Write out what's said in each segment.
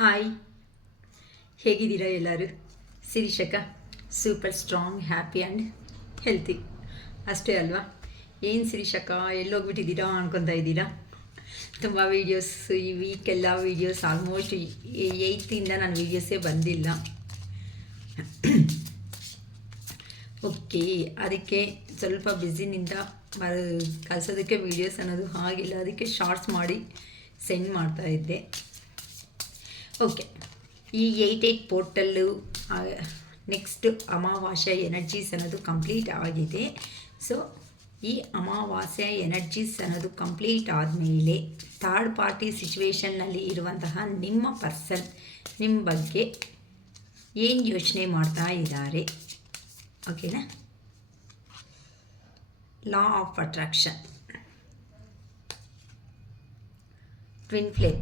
Hi, ಹೇಗಿದ್ದೀರಾ ಎಲ್ಲರೂ? ಶಿರೀಷಕ super strong, happy and healthy ಅಷ್ಟೇ ಅಲ್ವಾ? ಏನು ಶಿರೀಷಕ ಎಲ್ಲೋಗ್ಬಿಟ್ಟಿದ್ದೀರಾ ಅನ್ಕೊತಾ ಇದ್ದೀರಾ? ತುಂಬ ವೀಡಿಯೋಸ್ ಈ ವೀಕೆಲ್ಲ ವೀಡಿಯೋಸ್ ಆಲ್ಮೋಸ್ಟ್ 8th ನಾನು ವೀಡಿಯೋಸೇ ಬಂದಿಲ್ಲ. ಓಕೆ, ಅದಕ್ಕೆ ಸ್ವಲ್ಪ ಬ್ಯುಸಿನಿಂದ ಕಲಿಸೋದಕ್ಕೆ ವೀಡಿಯೋಸ್ ಅನ್ನೋದು ಆಗಿಲ್ಲ. ಅದಕ್ಕೆ ಶಾರ್ಟ್ಸ್ ಮಾಡಿ ಸೆಂಡ್ ಮಾಡ್ತಾಯಿದ್ದೆ. ಓಕೆ, ಈ 8 ಪೋರ್ಟಲ್ಲು ನೆಕ್ಸ್ಟ್ ಅಮಾವಾಸ್ಯ ಎನರ್ಜೀಸ್ ಅನ್ನೋದು ಕಂಪ್ಲೀಟ್ ಆಗಿದೆ. ಸೊ ಈ ಅಮಾವಾಸ್ಯ ಎನರ್ಜೀಸ್ ಅನ್ನೋದು ಕಂಪ್ಲೀಟ್ ಆದಮೇಲೆ ಥರ್ಡ್ ಪಾರ್ಟಿ ಸಿಚುವೇಷನ್ನಲ್ಲಿ ಇರುವಂತಹ ನಿಮ್ಮ ಪರ್ಸನ್ ನಿಮ್ಮ ಬಗ್ಗೆ ಏನು ಯೋಚನೆ ಮಾಡ್ತಾ ಇದ್ದಾರೆ, ಓಕೆನಾ? Law of attraction, twin flame,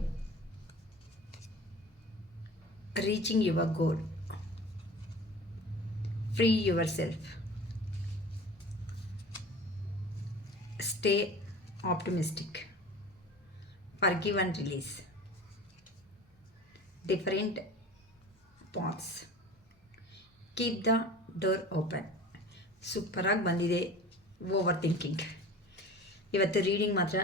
reaching your goal, free yourself, stay optimistic, forgive and release, different paths, keep the door open. ಸೂಪರಾಗಿ ಬಂದಿದೆ. ಓವರ್ ಥಿಂಕಿಂಗ್ ಇವತ್ತು ರೀಡಿಂಗ್ ಮಾತ್ರ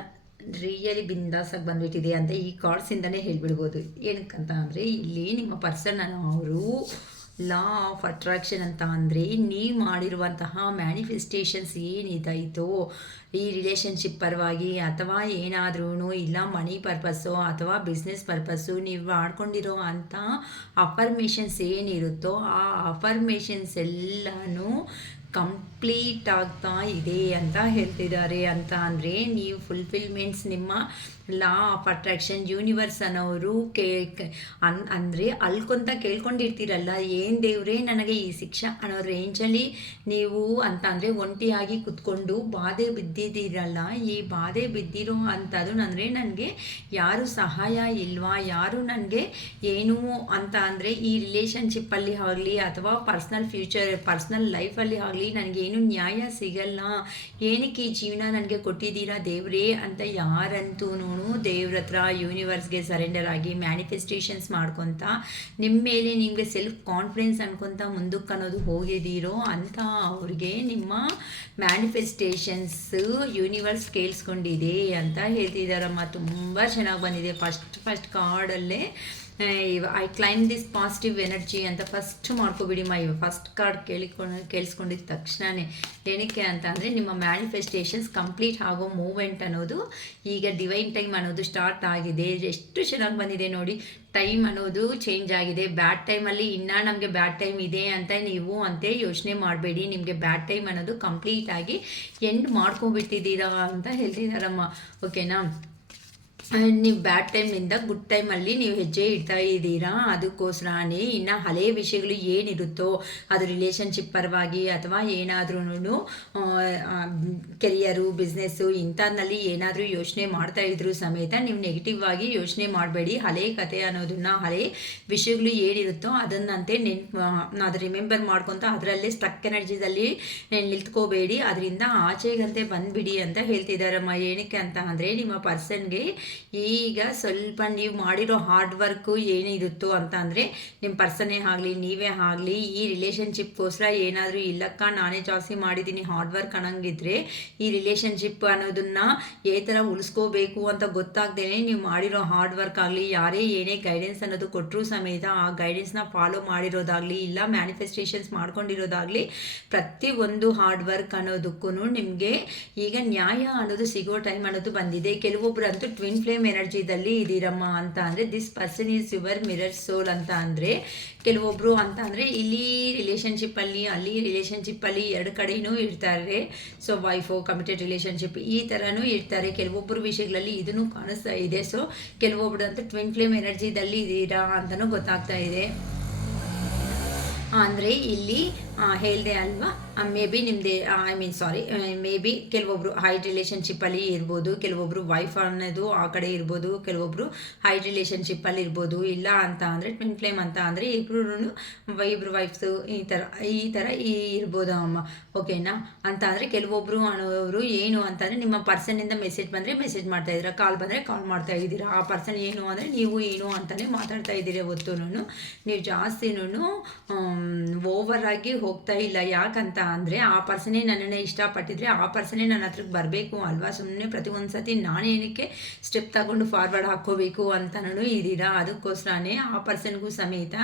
ರಿಯಲಿ ಬಿಂದಾಸಾಗಿ ಬಂದುಬಿಟ್ಟಿದೆ ಅಂತ ಈ ಕಾರ್ಡ್ಸಿಂದನೇ ಹೇಳಿಬಿಡ್ಬೋದು. ಏನಕ್ಕಂತ ಅಂದರೆ ಇಲ್ಲಿ ನಿಮ್ಮ ಪರ್ಸನ್ ಅವರು ಲಾ ಆಫ್ ಅಟ್ರಾಕ್ಷನ್ ಅಂತ ಅಂದರೆ ನೀವು ಮಾಡಿರುವಂತಹ ಮ್ಯಾನಿಫೆಸ್ಟೇಷನ್ಸ್ ಏನಿದಾಯಿತೋ ಈ ರಿಲೇಷನ್ಶಿಪ್ ಪರವಾಗಿ ಅಥವಾ ಏನಾದ್ರೂ ಇಲ್ಲ ಮನಿ ಪರ್ಪಸ್ಸು ಅಥವಾ ಬಿಸ್ನೆಸ್ ಪರ್ಪಸ್ಸು ನೀವು ಮಾಡ್ಕೊಂಡಿರೋ ಅಂಥ ಅಫರ್ಮೇಷನ್ಸ್ ಏನಿರುತ್ತೋ ಆ ಅಫರ್ಮೇಷನ್ಸ್ ಎಲ್ಲನೂ ಕಂಪ್ಲೀಟ್ ಆಗ್ತಾ ಇದೆ ಅಂತ ಹೇಳ್ತಿದ್ದಾರೆ. ಅಂತ ಅಂದರೆ ನೀವು ಫುಲ್ಫಿಲ್ಮೆಂಟ್ಸ್ ನಿಮ್ಮ ಲಾ ಆಫ್ ಅಟ್ರಾಕ್ಷನ್ ಯೂನಿವರ್ಸ್ ಅನ್ನೋರು ಅಂದರೆ ಅಲ್ಕೊಂತ ಕೇಳ್ಕೊಂಡಿರ್ತೀರಲ್ಲ, ಏನು ದೇವ್ರೇ ನನಗೆ ಈ ಶಿಕ್ಷೆ ಅನ್ನೋ ರೇಂಜಲ್ಲಿ ನೀವು ಅಂತ ಅಂದರೆ ಒಂಟಿಯಾಗಿ ಕುತ್ಕೊಂಡು ಬಾಧೆ ಬಿದ್ದಿದ್ದೀರಲ್ಲ, ಈ ಬಾಧೆ ಬಿದ್ದಿರೋ ಅಂಥದ್ದು ಅಂದರೆ ನನಗೆ ಯಾರು ಸಹಾಯ ಇಲ್ವಾ, ಯಾರು ನನಗೆ ಏನು ಅಂತ ಅಂದರೆ ಈ ರಿಲೇಷನ್ಶಿಪ್ಪಲ್ಲಿ ಆಗಲಿ ಅಥವಾ ಪರ್ಸ್ನಲ್ ಲೈಫಲ್ಲಿ ಆಗಲಿ ನನಗೇನು ನ್ಯಾಯ ಸಿಗಲ್ಲ, ಏನಕ್ಕೆ ಈ ಜೀವನ ನನಗೆ ಕೊಟ್ಟಿದ್ದೀರಾ ದೇವ್ರೇ ಅಂತ ಯಾರಂತೂ ದೇವ್ರ ಹತ್ರ ಯೂನಿವರ್ಸ್ಗೆ ಸರೆಂಡರ್ ಆಗಿ ಮ್ಯಾನಿಫೆಸ್ಟೇಷನ್ಸ್ ಮಾಡ್ಕೊತ ನಿಮ್ಮ ಮೇಲೆ ನಿಮಗೆ ಸೆಲ್ಫ್ ಕಾನ್ಫಿಡೆನ್ಸ್ ಅನ್ಕೊತ ಮುಂದಕ್ಕೆ ಅನ್ನೋದು ಹೋಗಿದ್ದೀರೋ ಅಂತ ಅವ್ರಿಗೆ ನಿಮ್ಮ ಮ್ಯಾನಿಫೆಸ್ಟೇಷನ್ಸ್ ಯೂನಿವರ್ಸ್ ಕೇಳಿಸ್ಕೊಂಡಿದೆ ಅಂತ ಹೇಳ್ತಿದ್ದಾರಮ್ಮ. ತುಂಬ ಚೆನ್ನಾಗಿ ಬಂದಿದೆ. ಫಸ್ಟ್ ಕಾರ್ಡಲ್ಲೇ I claim this positive energy ಅಂತ ಫಸ್ಟ್ ಮಾಡ್ಕೊಬಿಡಿ ಇವಾಗ ಫಸ್ಟ್ ಕಾರ್ಡ್ ಕೇಳಿಸ್ಕೊಂಡಿದ್ದ ತಕ್ಷಣವೇ. ಏನಕ್ಕೆ ಅಂತ ಅಂದರೆ ನಿಮ್ಮ ಮ್ಯಾನಿಫೆಸ್ಟೇಷನ್ಸ್ ಕಂಪ್ಲೀಟ್ ಆಗೋ ಮೂಮೆಂಟ್ ಅನ್ನೋದು ಈಗ ಡಿವೈನ್ ಟೈಮ್ ಅನ್ನೋದು ಸ್ಟಾರ್ಟ್ ಆಗಿದೆ. ಎಷ್ಟು ಚೆನ್ನಾಗಿ ಬಂದಿದೆ ನೋಡಿ. ಟೈಮ್ ಅನ್ನೋದು ಚೇಂಜ್ ಆಗಿದೆ. ಬ್ಯಾಡ್ ಟೈಮಲ್ಲಿ ಇನ್ನೂ ನಮಗೆ ಬ್ಯಾಡ್ ಟೈಮ್ ಇದೆ ಅಂತ ನೀವು ಅಂತೆ ಯೋಚನೆ ಮಾಡಬೇಡಿ. ನಿಮಗೆ ಬ್ಯಾಡ್ ಟೈಮ್ ಅನ್ನೋದು ಕಂಪ್ಲೀಟಾಗಿ ಎಂಡ್ ಮಾಡ್ಕೊಂಡ್ಬಿಟ್ಟಿದ್ದೀರಾ ಅಂತ ಹೇಳ್ತಿದ್ದಾರಮ್ಮ, ಓಕೆನಾ? ನೀವು ಬ್ಯಾಡ್ ಟೈಮಿಂದ ಗುಡ್ ಟೈಮಲ್ಲಿ ನೀವು ಹೆಜ್ಜೆ ಇಡ್ತಾ ಇದ್ದೀರಾ. ಅದಕ್ಕೋಸ್ಕರನೇ ಇನ್ನು ಹಳೆಯ ವಿಷಯಗಳು ಏನಿರುತ್ತೋ ಅದು ರಿಲೇಷನ್ಶಿಪ್ ಪರವಾಗಿ ಅಥವಾ ಏನಾದ್ರೂ ಕೆರಿಯರು ಬಿಸ್ನೆಸ್ಸು ಇಂಥದ್ನಲ್ಲಿ ಏನಾದರೂ ಯೋಚನೆ ಮಾಡ್ತಾ ಇದ್ರು ಸಮೇತ ನೀವು ನೆಗೆಟಿವ್ ಆಗಿ ಯೋಚನೆ ಮಾಡಬೇಡಿ. ಹಳೆಯ ಕತೆ ಅನ್ನೋದನ್ನು ಹಳೆಯ ವಿಷಯಗಳು ಏನಿರುತ್ತೋ ಅದನ್ನಂತೆ ಅದು ರಿಮೆಂಬರ್ ಮಾಡ್ಕೊತ ಅದರಲ್ಲೇ ಸ್ಟಕ್ ಎನರ್ಜಿದಲ್ಲಿ ನಿಲ್ತ್ಕೋಬೇಡಿ. ಅದರಿಂದ ಆಚೆಗಂತೆ ಬಂದುಬಿಡಿ ಅಂತ ಹೇಳ್ತಿದ್ದಾರಮ್ಮ. ಏನಕ್ಕೆ ಅಂತ ಅಂದರೆ ನಿಮ್ಮ ಪರ್ಸನ್ಗೆ ಈಗ ಸ್ವಲ್ಪ ನೀವು ಮಾಡಿರೋ ಹಾರ್ಡ್ ವರ್ಕು ಏನಿರುತ್ತೋ ಅಂತ ಅಂದರೆ ನಿಮ್ಮ ಪರ್ಸನ್ನೇ ಆಗಲಿ ನೀವೇ ಆಗಲಿ ಈ ರಿಲೇಷನ್ಶಿಪ್ಗೋಸ್ಕರ ಏನಾದರೂ ಇಲ್ಲಕ್ಕ ನಾನೇ ಜಾಸ್ತಿ ಮಾಡಿದ್ದೀನಿ ಹಾರ್ಡ್ ವರ್ಕ್ ಅನ್ನಂಗಿದ್ರೆ ಈ ರಿಲೇಷನ್ಶಿಪ್ ಅನ್ನೋದನ್ನು ಯಾವ ಥರ ಉಳಿಸ್ಕೋಬೇಕು ಅಂತ ಗೊತ್ತಾಗ್ದೇನೆ ನೀವು ಮಾಡಿರೋ ಹಾರ್ಡ್ ವರ್ಕ್ ಆಗಲಿ ಯಾರೇ ಏನೇ ಗೈಡೆನ್ಸ್ ಅನ್ನೋದು ಕೊಟ್ಟರೂ ಸಮೇತ ಆ ಗೈಡೆನ್ಸ್ನ ಫಾಲೋ ಮಾಡಿರೋದಾಗಲಿ ಇಲ್ಲ ಮ್ಯಾನಿಫೆಸ್ಟೇಷನ್ಸ್ ಮಾಡ್ಕೊಂಡಿರೋದಾಗಲಿ ಪ್ರತಿಯೊಂದು ಹಾರ್ಡ್ ವರ್ಕ್ ಅನ್ನೋದಕ್ಕೂ ನಿಮಗೆ ಈಗ ನ್ಯಾಯ ಅನ್ನೋದು ಸಿಗೋ ಟೈಮ್ ಅನ್ನೋದು ಬಂದಿದೆ. ಕೆಲವೊಬ್ಬರು ಅಂತೂ ಟ್ವಿನ್ ಫ್ಲೇಮ್ ಎನರ್ಜಿದಲ್ಲಿ ಇದ್ದೀರಮ್ಮ. ಅಂತ ಅಂದರೆ this person is your mirror soul ಅಂತ ಅಂದರೆ ಕೆಲವೊಬ್ಬರು ಅಂತ ಅಂದರೆ ಇಲ್ಲಿ ರಿಲೇಷನ್ಶಿಪ್ಪಲ್ಲಿ ಅಲ್ಲಿ ರಿಲೇಷನ್ಶಿಪ್ಪಲ್ಲಿ ಎರಡು ಕಡೆಯೂ ಇರ್ತಾರೆ. ಸೊ ವೈಫು ಕಮಿಟೆಡ್ ರಿಲೇಷನ್ಶಿಪ್ ಈ ಥರನೂ ಇರ್ತಾರೆ. ಕೆಲವೊಬ್ಬರು ವಿಷಯಗಳಲ್ಲಿ ಇದನ್ನು ಕಾಣಿಸ್ತಾ ಇದೆ. ಸೊ ಕೆಲವೊಬ್ಬರು ಅಂತ ಟ್ವಿನ್ ಫ್ಲೇಮ್ ಎನರ್ಜಿದಲ್ಲಿ ಇದ್ದೀರಾ ಅಂತಲೂ ಗೊತ್ತಾಗ್ತಾ ಇದೆ. ಅಂದರೆ ಇಲ್ಲಿ ಹೇಳಿದೆ ಅಲ್ವಾ, ಮೇ ಬಿ ನಿಮ್ಮದೇ ಮೇ ಬಿ ಕೆಲವೊಬ್ಬರು ಹೈಡ್ ರಿಲೇಷನ್ಶಿಪ್ಪಲ್ಲಿ ಇರ್ಬೋದು, ಕೆಲವೊಬ್ಬರು ವೈಫ್ ಅನ್ನೋದು ಆ ಕಡೆ ಇರ್ಬೋದು, ಕೆಲವೊಬ್ಬರು ಹೈಡ್ ರಿಲೇಷನ್ಶಿಪ್ಪಲ್ಲಿ ಇರ್ಬೋದು. ಇಲ್ಲ ಅಂತ ಅಂದರೆ ಟ್ವಿನ್ ಫ್ಲೇಮ್ ಅಂತ ಅಂದರೆ ಇಬ್ಬರು ವೈಫ್ಸು ಈ ಥರ ಇರ್ಬೋದು ಅಮ್ಮ. ಓಕೆನಾ? ಅಂತ ಅಂದರೆ ಕೆಲವೊಬ್ಬರು ಅನ್ನೋರು ಏನು ಅಂತಂದರೆ ನಿಮ್ಮ ಪರ್ಸನ್ನಿಂದ ಮೆಸೇಜ್ ಬಂದರೆ ಮೆಸೇಜ್ ಮಾಡ್ತಾ ಇದ್ದೀರಾ, ಕಾಲ್ ಬಂದರೆ ಕಾಲ್ ಮಾಡ್ತಾ ಇದ್ದೀರಾ. ಆ ಪರ್ಸನ್ ಏನು ಅಂದರೆ ನೀವು ಏನು ಅಂತಲೇ ಮಾತಾಡ್ತಾ ಇದ್ದೀರಾ ಹೊತ್ತು. ನೀವು ಜಾಸ್ತಿನೂ ಓವರ್ ಆಗಿ ಹೋಗ್ತಾ ಇಲ್ಲ. ಯಾಕಂತ ಅಂದರೆ ಆ ಪರ್ಸನೇ ನನ್ನನ್ನು ಇಷ್ಟಪಟ್ಟಿದ್ರೆ ಆ ಪರ್ಸನೇ ನನ್ನ ಹತ್ರಕ್ಕೆ ಬರಬೇಕು ಅಲ್ವಾ. ಸುಮ್ಮನೆ ಪ್ರತಿಯೊಂದು ಸತಿ ನಾನೇನಕ್ಕೆ ಸ್ಟೆಪ್ ತಗೊಂಡು ಫಾರ್ವರ್ಡ್ ಹಾಕ್ಕೋಬೇಕು ಅಂತನೂ ಇದ್ದೀರಾ. ಅದಕ್ಕೋಸ್ಕರನೇ ಆ ಪರ್ಸನ್ಗೂ ಸಮೇತ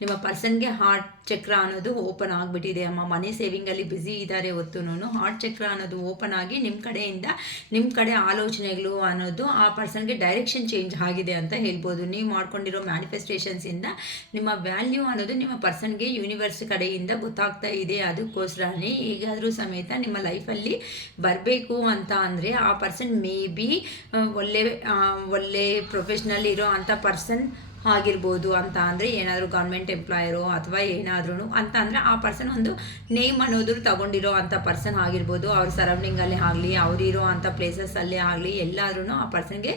ನಿಮ್ಮ ಪರ್ಸನ್ಗೆ ಹಾರ್ಟ್ ಚಕ್ರ ಅನ್ನೋದು ಓಪನ್ ಆಗಿಬಿಟ್ಟಿದೆ ಅಮ್ಮ. ಮನಿ ಸೇವಿಂಗಲ್ಲಿ ಬ್ಯುಸಿ ಇದ್ದಾರೆ ಹೊತ್ತು. ಹಾರ್ಟ್ ಚಕ್ರ ಅನ್ನೋದು ಓಪನ್ ಆಗಿ ನಿಮ್ಮ ಕಡೆಯಿಂದ ನಿಮ್ಮ ಕಡೆ ಆಲೋಚನೆಗಳು ಅನ್ನೋದು ಆ ಪರ್ಸನ್ಗೆ ಡೈರೆಕ್ಷನ್ ಚೇಂಜ್ ಆಗಿದೆ ಅಂತ ಹೇಳ್ಬೋದು. ನೀವು ಮಾಡ್ಕೊಂಡಿರೋ ಮ್ಯಾನಿಫೆಸ್ಟೇಷನ್ಸಿಂದ ನಿಮ್ಮ ವ್ಯಾಲ್ಯೂ ಅನ್ನೋದು ನಿಮ್ಮ ಪರ್ಸನ್ಗೆ ಯೂನಿವರ್ಸ್ ಕಡೆಯಿಂದ ಗೊತ್ತಾಗ್ತಾ ಇದೆ. ಅದಕ್ಕೋಸ್ಕರನೇ ಈಗಾದರೂ ಸಮೇತ ನಿಮ್ಮ ಲೈಫಲ್ಲಿ ಬರಬೇಕು ಅಂತ ಅಂದರೆ ಆ ಪರ್ಸನ್ ಮೇ ಬಿ ಒಳ್ಳೆ ಪ್ರೊಫೆಷ್ನಲ್ ಇರೋ ಅಂಥ ಪರ್ಸನ್ ಆಗಿರ್ಬೋದು. ಅಂತ ಅಂದರೆ ಏನಾದರೂ ಗೌರ್ಮೆಂಟ್ ಎಂಪ್ಲಾಯರು ಅಥವಾ ಏನಾದ್ರೂ ಅಂತ ಅಂದರೆ ಆ ಪರ್ಸನ್ ಒಂದು ನೇಮ್ ಅನ್ನೋದು ತಗೊಂಡಿರೋ ಅಂಥ ಪರ್ಸನ್ ಆಗಿರ್ಬೋದು. ಅವ್ರ ಸರೌಂಡಿಂಗಲ್ಲೇ ಆಗಲಿ, ಅವರಿರೋ ಅಂಥ ಪ್ಲೇಸಸ್ಸಲ್ಲೇ ಆಗಲಿ, ಎಲ್ಲಾದ್ರೂ ಆ ಪರ್ಸನ್ಗೆ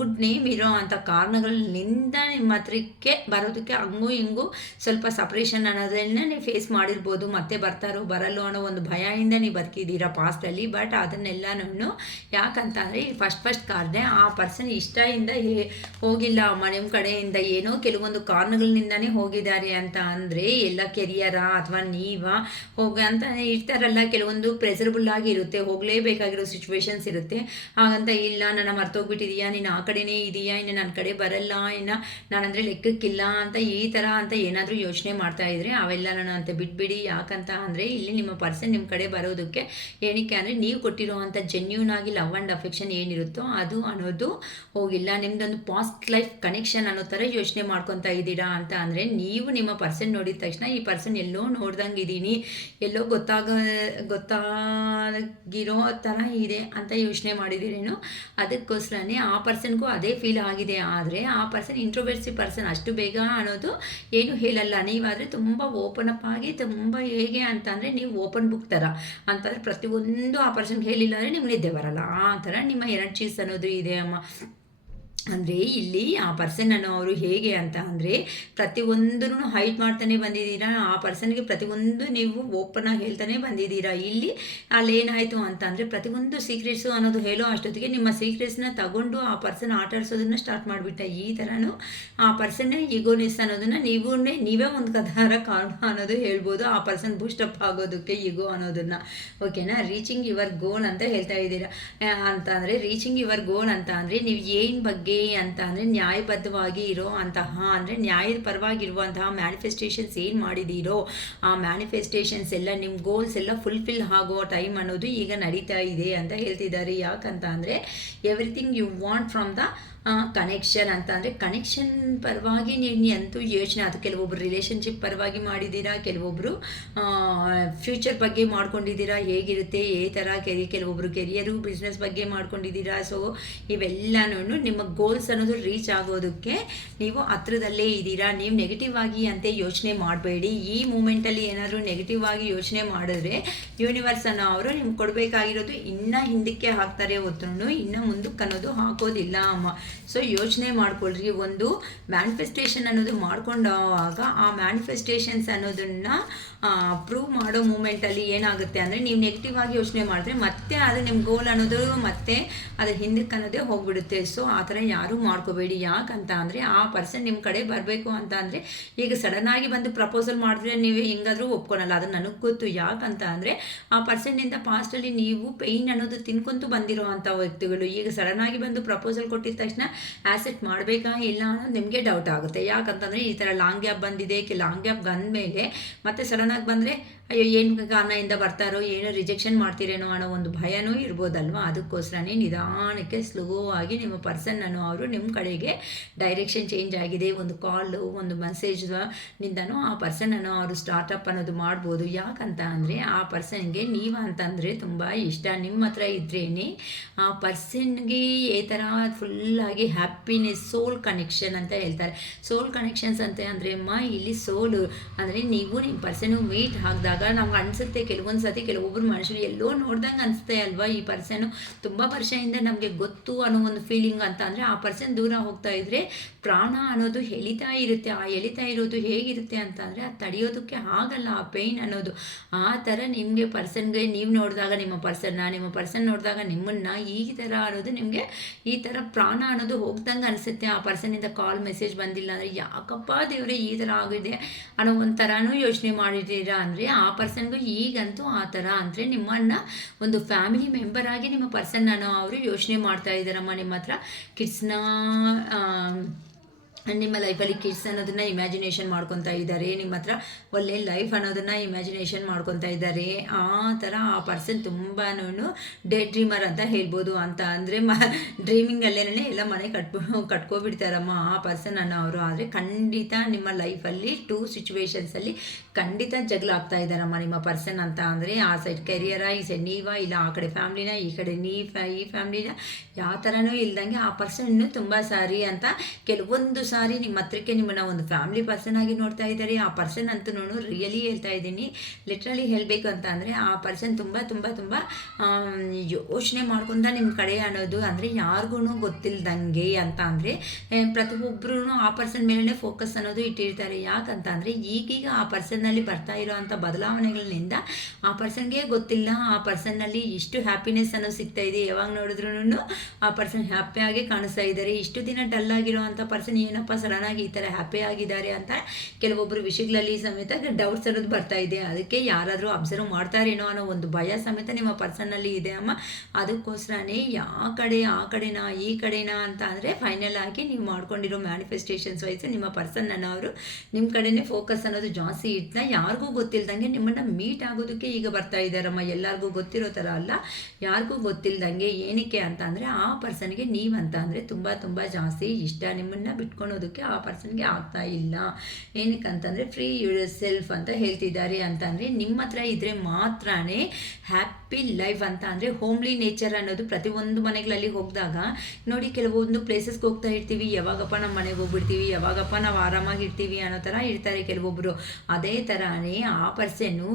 ಗುಡ್ ನೇಮ್ ಇರೋ ಅಂಥ ಕಾರಣಗಳಿಂದ ನಿಮ್ಮ ಹತ್ರಕ್ಕೆ ಬರೋದಕ್ಕೆ ಹಂಗೂ ಹಿಂಗೂ ಸ್ವಲ್ಪ ಸಪ್ರೇಷನ್ ಅನ್ನೋದನ್ನ ನೀವು ಫೇಸ್ ಮಾಡಿರ್ಬೋದು. ಮತ್ತೆ ಬರ್ತಾರೋ ಬರಲ್ಲೋ ಅನ್ನೋ ಒಂದು ಭಯದಿಂದ ನೀವು ಬದುಕಿದ್ದೀರಾ ಪಾಸ್ಟಲ್ಲಿ. ಬಟ್ ಅದನ್ನೆಲ್ಲನೂ ಯಾಕಂತ ಅಂದರೆ ಫಸ್ಟ್ ಕಾರ್ಡೆ ಆ ಪರ್ಸನ್ ಇಷ್ಟದಿಂದ ಹೋಗಿಲ್ಲ ಅಮ್ಮ. ನಿಮ್ಮ ಕಡೆಯಿಂದ ಏನೋ ಕೆಲವೊಂದು ಕಾರಣಗಳಿಂದನೇ ಹೋಗಿದ್ದಾರೆ ಅಂತ ಅಂದರೆ ಎಲ್ಲ ಕೆರಿಯರಾ ಅಥವಾ ನೀವಾ ಅಂತ ಇರ್ತಾರಲ್ಲ, ಕೆಲವೊಂದು ಪ್ರೆಸರಬಲ್ ಆಗಿ ಇರುತ್ತೆ, ಹೋಗಲೇಬೇಕಾಗಿರೋ ಸಿಚುವೇಶನ್ಸ್ ಇರುತ್ತೆ. ಹಾಗಂತ ಇಲ್ಲ ನನ್ನ ಮರ್ತೋಗ್ಬಿಟ್ಟಿದೀಯಾ, ನೀನು ಆ ಕಡೆನೇ ಇದೆಯಾ, ಇನ್ನು ನನ್ನ ಕಡೆ ಬರಲ್ಲ, ಇನ್ನು ನಾನಂದರೆ ಲೆಕ್ಕಕ್ಕಿಲ್ಲ ಅಂತ ಈ ಥರ ಅಂತ ಏನಾದರೂ ಯೋಚನೆ ಮಾಡ್ತಾ ಇದ್ರೆ ಅವೆಲ್ಲ ನಾನು ಅಂತ ಬಿಟ್ಬಿಡಿ. ಯಾಕಂತ ಅಂದರೆ ಇಲ್ಲಿ ನಿಮ್ಮ ಪರ್ಸನ್ ನಿಮ್ಮ ಕಡೆ ಬರೋದಕ್ಕೆ ಏನಕ್ಕೆ ಅಂದರೆ ನೀವು ಕೊಟ್ಟಿರೋ ಅಂಥ ಜೆನ್ಯೂನ್ ಆಗಿ ಲವ್ ಆ್ಯಂಡ್ ಅಫೆಕ್ಷನ್ ಏನಿರುತ್ತೋ ಅದು ಅನ್ನೋದು ಹೋಗಿಲ್ಲ. ನಿಮ್ದೊಂದು ಪಾಸ್ಟ್ ಲೈಫ್ ಕನೆಕ್ಷನ್ ಅನ್ನೋ ಥರ ಯೋಚನೆ ಮಾಡ್ಕೊತಾ ಇದ್ದೀರಾ. ಅಂತ ಅಂದರೆ ನೀವು ನಿಮ್ಮ ಪರ್ಸನ್ ನೋಡಿದ ತಕ್ಷಣ ಈ ಪರ್ಸನ್ ಎಲ್ಲೋ ನೋಡ್ದಂಗೆ ಇದ್ದೀನಿ, ಎಲ್ಲೋ ಗೊತ್ತಾಗಿರೋ ಥರ ಇದೆ ಅಂತ ಯೋಚನೆ ಮಾಡಿದ್ದೀರೇನೋ. ಅದಕ್ಕೋಸ್ಕರನೇ ಆ ಪರ್ಸನ್ಗೂ ಅದೇ ಫೀಲ್ ಆಗಿದೆ. ಆದರೆ ಆ ಪರ್ಸನ್ ಇಂಟ್ರೋವರ್ಸಿ ಪರ್ಸನ್ ಅಷ್ಟು ಬೇಗ ಅನ್ನೋದು ಏನು ಹೇಳಲ್ಲ. ನೀವಾದರೆ ತುಂಬ ಓಪನ್ ಅಪ್ ಆಗಿ ತುಂಬ ಹೇಗೆ ಅಂತ ಅಂದರೆ ನೀವು ಓಪನ್ ಬುಕ್ ಥರ ಅಂತಂದರೆ ಪ್ರತಿಯೊಂದು ಆ ಪರ್ಸನ್ಗೆ ಹೇಳಿಲ್ಲ ಅಂದರೆ ನಿಮ್ಗೆ ನಿದ್ದೆ ಬರಲ್ಲ. ಆ ಥರ ನಿಮ್ಮ ಎನರ್ಜೀಸ್ ಅನ್ನೋದು ಇದೆ ಅಮ್ಮ. ಅಂದರೆ ಇಲ್ಲಿ ಆ ಪರ್ಸನನ್ನು ಅವರು ಹೇಗೆ ಅಂತ ಅಂದರೆ ಪ್ರತಿಯೊಂದೂ ಹೈಟ್ ಮಾಡ್ತಾನೆ ಬಂದಿದ್ದೀರಾ. ಆ ಪರ್ಸನ್ಗೆ ಪ್ರತಿಯೊಂದು ನೀವು ಓಪನ್ ಆಗಿ ಹೇಳ್ತಾನೆ ಬಂದಿದ್ದೀರಾ. ಇಲ್ಲಿ ಅಲ್ಲೇನಾಯಿತು ಅಂತ ಅಂದರೆ ಪ್ರತಿಯೊಂದು ಸೀಕ್ರೆಟ್ಸು ಅನ್ನೋದು ಹೇಳೋ ಅಷ್ಟೊತ್ತಿಗೆ ನಿಮ್ಮ ಸೀಕ್ರೆಟ್ಸ್ನ ತಗೊಂಡು ಆ ಪರ್ಸನ್ ಆಟಾಡ್ಸೋದನ್ನು ಸ್ಟಾರ್ಟ್ ಮಾಡಿಬಿಟ್ಟ. ಈ ಥರನೂ ಆ ಪರ್ಸನ್ನೇ ಈಗೋನೆಸ್ ಅನ್ನೋದನ್ನು ನೀವೇ ಒಂದು ಕದಾರ ಕಾರಣ ಅನ್ನೋದು ಹೇಳ್ಬೋದು ಆ ಪರ್ಸನ್ ಬೂಸ್ಟಪ್ ಆಗೋದಕ್ಕೆ ಈಗೋ ಅನ್ನೋದನ್ನು. ಓಕೆನಾ? ರೀಚಿಂಗ್ ಯುವರ್ ಗೋಲ್ ಅಂತ ಹೇಳ್ತಾ ಇದ್ದೀರಾ. ಅಂತ ಅಂದರೆ ರೀಚಿಂಗ್ ಯುವರ್ ಗೋಲ್ ಅಂತ ಅಂದರೆ ನೀವು ಏನು ಬಗ್ಗೆ ಅಂತ ಅಂದರೆ ನ್ಯಾಯಬದ್ಧವಾಗಿ ಇರೋ ಅಂತಹ ಅಂದರೆ ನ್ಯಾಯದ ಪರವಾಗಿರುವಂತಹ ಮ್ಯಾನಿಫೆಸ್ಟೇಷನ್ಸ್ ಏನು ಮಾಡಿದ್ದೀರೋ ಆ ಮ್ಯಾನಿಫೆಸ್ಟೇಷನ್ಸ್ ಎಲ್ಲ ನಿಮ್ಮ ಗೋಲ್ಸ್ ಎಲ್ಲ ಫುಲ್ಫಿಲ್ ಆಗೋ ಟೈಮ್ ಅನ್ನೋದು ಈಗ ನಡೀತಾ ಇದೆ ಅಂತ ಹೇಳ್ತಿದ್ದಾರೆ. ಯಾಕಂತ ಅಂದರೆ everything you want from the connection ಅಂತ ಅಂದರೆ ಕನೆಕ್ಷನ್ ಪರವಾಗಿ ನೀವು ಅಂತೂ ಯೋಚನೆ. ಅದು ಕೆಲವೊಬ್ಬರು ರಿಲೇಷನ್ಶಿಪ್ ಪರವಾಗಿ ಮಾಡಿದ್ದೀರಾ, ಕೆಲವೊಬ್ಬರು ಫ್ಯೂಚರ್ ಬಗ್ಗೆ ಮಾಡ್ಕೊಂಡಿದ್ದೀರಾ, ಹೇಗಿರುತ್ತೆ ಈ ಥರ ಕೆಲವೊಬ್ಬರು ಕೆರಿಯರು ಬಿಸ್ನೆಸ್ ಬಗ್ಗೆ ಮಾಡ್ಕೊಂಡಿದ್ದೀರಾ. ಸೊ ಇವೆಲ್ಲನೂ ನಿಮ್ಮ ಗೋಲ್ಸ್ ಅನ್ನೋದು ರೀಚ್ ಆಗೋದಕ್ಕೆ ನೀವು ಹತ್ರದಲ್ಲೇ ಇದ್ದೀರಾ. ನೀವು ನೆಗೆಟಿವ್ ಆಗಿ ಅಂತ ಯೋಚನೆ ಮಾಡಬೇಡಿ. ಈ ಮೂಮೆಂಟಲ್ಲಿ ಏನಾದರೂ ನೆಗೆಟಿವ್ ಆಗಿ ಯೋಚನೆ ಮಾಡಿದ್ರೆ ಯೂನಿವರ್ಸ್ ಅನ್ನೋ ಅವರು ನಿಮ್ಗೆ ಕೊಡಬೇಕಾಗಿರೋದು ಇನ್ನೂ ಹಿಂದಕ್ಕೆ ಹಾಕ್ತಾರೆ ಹೊತ್ತು ಇನ್ನೂ ಮುಂದಕ್ಕೆ ಅನ್ನೋದು ಹಾಕೋದಿಲ್ಲ ಅಮ್ಮ. ಸೊ ಯೋಚನೆ ಮಾಡ್ಕೊಳ್ರಿ. ಒಂದು ಮ್ಯಾನಿಫೆಸ್ಟೇಷನ್ ಅನ್ನೋದು ಮಾಡ್ಕೊಂಡಾಗ ಆ ಮ್ಯಾನಿಫೆಸ್ಟೇಷನ್ಸ್ ಅನ್ನೋದನ್ನು ಪ್ರೂವ್ ಮಾಡೋ ಮೂಮೆಂಟಲ್ಲಿ ಏನಾಗುತ್ತೆ ಅಂದರೆ ನೀವು ನೆಗೆಟಿವ್ ಆಗಿ ಯೋಚನೆ ಮಾಡಿದ್ರೆ ಮತ್ತೆ ಅದು ನಿಮ್ಮ ಗೋಲ್ ಅನ್ನೋದು ಮತ್ತೆ ಅದು ಹಿಂದಕ್ಕೆ ಅನ್ನೋದೇ ಹೋಗ್ಬಿಡುತ್ತೆ. ಸೊ ಆ ಥರ ಯಾರೂ ಮಾಡ್ಕೋಬೇಡಿ. ಯಾಕಂತ ಅಂದರೆ ಆ ಪರ್ಸನ್ ನಿಮ್ಮ ಕಡೆ ಬರಬೇಕು ಅಂತ ಅಂದರೆ ಈಗ ಸಡನ್ನಾಗಿ ಬಂದು ಪ್ರಪೋಸಲ್ ಮಾಡಿದ್ರೆ ನೀವು ಹೆಂಗಾದರೂ ಒಪ್ಕೊಳಲ್ಲ. ಅದು ನನಗೆ ಗೊತ್ತು. ಯಾಕಂತ ಅಂದರೆ ಆ ಪರ್ಸನ್ನಿಂದ ಪಾಸ್ಟಲ್ಲಿ ನೀವು ಪೇಯ್ನ್ ಅನ್ನೋದು ತಿನ್ಕೊಂತು ಬಂದಿರೋ ಅಂಥ ವ್ಯಕ್ತಿಗಳು ಈಗ ಸಡನ್ನಾಗಿ ಬಂದು ಪ್ರಪೋಸಲ್ ಕೊಟ್ಟಿದ ತಕ್ಷಣ ಆ್ಯಸೆಪ್ಟ್ ಮಾಡಬೇಕಾ ಇಲ್ಲ ಅನ್ನೋದು ನಿಮಗೆ ಡೌಟ್ ಆಗುತ್ತೆ. ಯಾಕಂತಂದರೆ ಈ ಥರ ಲಾಂಗ್ ಗ್ಯಾಪ್ ಬಂದಿದೆ. ಲಾಂಗ್ ಗ್ಯಾಪ್ ಬಂದಮೇಲೆ ಮತ್ತೆ ಸಡನ್ನಾಗಿ ಬಂದರೆ ಅಯ್ಯೋ ಏನು ಕಾರಣದಿಂದ ಬರ್ತಾರೋ ಏನೋ ರಿಜೆಕ್ಷನ್ ಮಾಡ್ತೀರೇನೋ ಅನ್ನೋ ಒಂದು ಭಯನೂ ಇರ್ಬೋದಲ್ವ. ಅದಕ್ಕೋಸ್ಕರನೇ ನಿಧಾನಕ್ಕೆ ಸ್ಲೋ ಆಗಿ ನಿಮ್ಮ ಪರ್ಸನ್ನನ್ನು ಅವರು ನಿಮ್ಮ ಕಡೆಗೆ ಡೈರೆಕ್ಷನ್ ಚೇಂಜ್ ಆಗಿದೆ. ಒಂದು ಕಾಲು ಒಂದು ಮೆಸೇಜ್ನಿಂದನೂ ಆ ಪರ್ಸನನ್ನು ಅವರು ಸ್ಟಾರ್ಟಪ್ ಅನ್ನೋದು ಮಾಡ್ಬೋದು. ಯಾಕಂತ ಅಂದರೆ ಆ ಪರ್ಸನ್ಗೆ ನೀವು ಅಂತಂದರೆ ತುಂಬ ಇಷ್ಟ. ನಿಮ್ಮ ಹತ್ರ ಇದ್ರೇ ಆ ಪರ್ಸನ್ಗೆ ಈ ಥರ ಫುಲ್ಲಾಗಿ ಹ್ಯಾಪಿನೆಸ್ ಸೋಲ್ ಕನೆಕ್ಷನ್ ಅಂತ ಹೇಳ್ತಾರೆ. ಸೋಲ್ ಕನೆಕ್ಷನ್ಸ್ ಅಂತ ಅಂದರೆ ಇಲ್ಲಿ ಸೋಲು ಅಂದರೆ ನೀವು ನಿಮ್ಮ ಪರ್ಸನ್ ಮೀಟ್ ಆಗಿದಾಗ ನೋಡಿದಾಗ ನಮ್ಗೆ ಅನಿಸುತ್ತೆ ಕೆಲವೊಂದು ಸತಿ ಕೆಲವೊಬ್ಬರು ಮನುಷ್ಯರು ಎಲ್ಲೋ ನೋಡ್ದಂಗೆ ಅನಿಸುತ್ತೆ ಅಲ್ವಾ, ಈ ಪರ್ಸನ್ನು ತುಂಬ ವರ್ಷದಿಂದ ನಮಗೆ ಗೊತ್ತು ಅನ್ನೋ ಒಂದು ಫೀಲಿಂಗ್ ಅಂತ ಅಂದರೆ ಆ ಪರ್ಸನ್ ದೂರ ಹೋಗ್ತಾ ಇದ್ರೆ ಪ್ರಾಣ ಅನ್ನೋದು ಎಳಿತಾ ಇರುತ್ತೆ. ಆ ಎಳಿತಾ ಇರೋದು ಹೇಗಿರುತ್ತೆ ಅಂತ ಅಂದರೆ ಅದು ತಡೆಯೋದಕ್ಕೆ ಆಗಲ್ಲ ಆ ಪೇಯ್ನ್ ಅನ್ನೋದು. ಆ ಥರ ನಿಮಗೆ ಪರ್ಸನ್ಗೆ ನೀವು ನೋಡಿದಾಗ ನಿಮ್ಮ ಪರ್ಸನ್ ನೋಡಿದಾಗ ನಿಮ್ಮನ್ನು ಈ ಥರ ಅನ್ನೋದು ನಿಮಗೆ ಈ ಥರ ಪ್ರಾಣ ಅನ್ನೋದು ಹೋಗ್ದಂಗೆ ಅನಿಸುತ್ತೆ. ಆ ಪರ್ಸನಿಂದ ಕಾಲ್ ಮೆಸೇಜ್ ಬಂದಿಲ್ಲ ಅಂದರೆ ಯಾಕಪ್ಪ ದೇವರೇ ಈ ಥರ ಆಗಿದೆ ಅನ್ನೋ ಒಂಥರನೂ ಯೋಚನೆ ಮಾಡಿದ್ದೀರಾ ಅಂದರೆ ಆ ಪರ್ಸನ್ಗೂ ಈಗಂತೂ ಆ ಥರ ಅಂದರೆ ನಿಮ್ಮನ್ನು ಒಂದು ಫ್ಯಾಮಿಲಿ ಮೆಂಬರ್ ಆಗಿ ನಿಮ್ಮ ಪರ್ಸನ್ನ ಅವರು ಯೋಚನೆ ಮಾಡ್ತಾ ಇದ್ದಾರಮ್ಮ. ನಿಮ್ಮ ಹತ್ರ ಕಿಡ್ಸ್ನ ನಿಮ್ಮ ಲೈಫಲ್ಲಿ ಕಿಡ್ಸ್ ಅನ್ನೋದನ್ನ ಇಮ್ಯಾಜಿನೇಷನ್ ಮಾಡ್ಕೊತಾ ಇದ್ದಾರೆ, ನಿಮ್ಮ ಹತ್ರ ಒಳ್ಳೆ ಲೈಫ್ ಅನ್ನೋದನ್ನು ಇಮ್ಯಾಜಿನೇಷನ್ ಮಾಡ್ಕೊತಾ ಇದ್ದಾರೆ. ಆ ಥರ ಆ ಪರ್ಸನ್ ತುಂಬಾ ಡೇ ಡ್ರೀಮರ್ ಅಂತ ಹೇಳ್ಬೋದು. ಅಂತ ಅಂದರೆ ಡ್ರೀಮಿಂಗಲ್ಲೇ ಎಲ್ಲ ಮನೆ ಕಟ್ಕೊಬಿಡ್ತಾರಮ್ಮ ಆ ಪರ್ಸನ್ ಅವರು. ಆದರೆ ಖಂಡಿತ ನಿಮ್ಮ ಲೈಫಲ್ಲಿ 2 ಸಿಚುವೇಶನ್ಸಲ್ಲಿ ಖಂಡಿತ ಜಗಳ ಆಗ್ತಾ ಇದ್ದಾರಮ್ಮ ನಿಮ್ಮ ಪರ್ಸನ್ ಅಂತ ಅಂದರೆ. ಆ ಸೈಡ್ ಕೆರಿಯರ, ಈ ಸೈಡ್ ನೀವಾ, ಇಲ್ಲ ಆ ಕಡೆ ಫ್ಯಾಮ್ಲಿನ, ಈ ಕಡೆ ಈ ಫ್ಯಾಮ್ಲಿನ, ಯಾವ ಥರನೂ ಇಲ್ದಂಗೆ ಆ ಪರ್ಸನ್ನು ತುಂಬ ಸಾರಿ ಅಂತ ಕೆಲವೊಂದು ಸಾರಿ ನಿಮ್ಮ ಹತ್ರಕ್ಕೆ ನಿಮ್ಮನ್ನು ಒಂದು ಫ್ಯಾಮಿಲಿ ಪರ್ಸನ್ ಆಗಿ ನೋಡ್ತಾ ಇದ್ದಾರೆ. ಆ ಪರ್ಸನ್ ಅಂತೂ ರಿಯಲಿ ಹೇಳ್ತಾ ಇದ್ದೀನಿ, ಲಿಟ್ರಲಿ ಹೇಳಬೇಕು ಅಂತ ಅಂದರೆ ಆ ಪರ್ಸನ್ ತುಂಬ ತುಂಬ ತುಂಬ ಯೋಚನೆ ಮಾಡ್ಕೊಂಡ ನಿಮ್ಮ ಕಡೆ ಅನ್ನೋದು. ಅಂದರೆ ಯಾರಿಗೂ ಗೊತ್ತಿಲ್ದಂಗೆ ಅಂತ ಅಂದರೆ ಪ್ರತಿಯೊಬ್ಬರೂ ಆ ಪರ್ಸನ್ ಮೇಲೇ ಫೋಕಸ್ ಅನ್ನೋದು ಇಟ್ಟಿರ್ತಾರೆ. ಯಾಕಂತ ಅಂದರೆ ಈಗೀಗ ಆ ಪರ್ಸನ್ನಲ್ಲಿ ಬರ್ತಾ ಇರೋ ಅಂಥ ಬದಲಾವಣೆಗಳಿಂದ ಆ ಪರ್ಸನ್ಗೆ ಗೊತ್ತಿಲ್ಲ ಆ ಪರ್ಸನ್ನಲ್ಲಿ ಇಷ್ಟು ಹ್ಯಾಪಿನೆಸ್ ಅನ್ನೋದು ಸಿಗ್ತಾ ಇದೆ. ಯಾವಾಗ ನೋಡಿದ್ರೂ ಆ ಪರ್ಸನ್ ಹ್ಯಾಪಿಯಾಗಿ ಕಾಣಿಸ್ತಾ ಇದ್ದಾರೆ. ಇಷ್ಟು ದಿನ ಡಲ್ ಆಗಿರೋ ಅಂಥ ಪರ್ಸನ್ ಏನಪ್ಪ ಸಡನ್ನಾಗಿ ಈ ಥರ ಹ್ಯಾಪಿ ಆಗಿದ್ದಾರೆ ಅಂತ ಕೆಲವೊಬ್ಬರು ವಿಷಯಗಳಲ್ಲಿ ಸಮೇತ ಡೌಟ್ಸ್ ಅನ್ನೋದು ಬರ್ತಾ ಇದೆ. ಅದಕ್ಕೆ ಯಾರಾದರೂ ಅಬ್ಸರ್ವ್ ಮಾಡ್ತಾರೇನೋ ಅನ್ನೋ ಒಂದು ಭಯ ಸಮೇತ ನಿಮ್ಮ ಪರ್ಸನ್ನಲ್ಲಿ ಇದೆ ಅಮ್ಮ. ಅದಕ್ಕೋಸ್ಕರನೇ ಆ ಕಡೆನಾ ಈ ಕಡೆನಾ ಅಂತ ಅಂದರೆ ಫೈನಲ್ ಆಗಿ ನೀವು ಮಾಡ್ಕೊಂಡಿರೋ ಮ್ಯಾನಿಫೆಸ್ಟೇಷನ್ಸ್ ವೈಸು ನಿಮ್ಮ ಪರ್ಸನ್ ಅವರು ನಿಮ್ಮ ಕಡೆನೇ ಫೋಕಸ್ ಅನ್ನೋದು ಜಾಸ್ತಿ ಇಡ್ತಾ ಯಾರಿಗೂ ಗೊತ್ತಿಲ್ದಂಗೆ ನಿಮ್ಮನ್ನು ಮೀಟ್ ಆಗೋದಕ್ಕೆ ಈಗ ಬರ್ತಾ ಇದ್ದಾರಮ್ಮ. ಎಲ್ಲರಿಗೂ ಗೊತ್ತಿರೋ ಥರ ಅಲ್ಲ, ಯಾರಿಗೂ ಗೊತ್ತಿಲ್ದಂಗೆ. ಏನಕ್ಕೆ ಅಂತ ಅಂದರೆ ಆ ಪರ್ಸನ್ಗೆ ನೀವಂತ ಅಂದರೆ ತುಂಬ ತುಂಬ ಜಾಸ್ತಿ ಇಷ್ಟ. ನಿಮ್ಮನ್ನು ಬಿಟ್ಕೊಳೋದಕ್ಕೆ ಆ ಪರ್ಸನ್ಗೆ ಆಗ್ತಾ ಇಲ್ಲ. ಏನಕ್ಕೆ ಅಂತಂದರೆ ಫ್ರೀ ಯುವರ್ ಸೆಲ್ಫ್ ಅಂತ ಹೇಳ್ತಿದ್ದಾರೆ. ಅಂತಂದರೆ ನಿಮ್ಮ ಹತ್ರ ಇದ್ದರೆ ಮಾತ್ರನೇ ಹ್ಯಾಪಿ ಲೈಫ್ ಅಂತ ಅಂದರೆ ಹೋಮ್ಲಿ ನೇಚರ್ ಅನ್ನೋದು ಪ್ರತಿಯೊಂದು ಮನೆಗಳಲ್ಲಿ ಹೋಗಿದಾಗ ನೋಡಿ, ಕೆಲವೊಂದು ಪ್ಲೇಸಸ್ಗೆ ಹೋಗ್ತಾ ಇರ್ತೀವಿ, ಯಾವಾಗಪ್ಪ ನಮ್ಮ ಮನೆಗೆ ಹೋಗ್ಬಿಡ್ತೀವಿ, ಯಾವಾಗಪ್ಪ ನಾವು ಆರಾಮಾಗಿರ್ತೀವಿ ಅನ್ನೋ ಥರ ಇರ್ತಾರೆ ಕೆಲವೊಬ್ಬರು. ಅದೇ ಥರನೇ ಆ ಪರ್ಸನ್ನು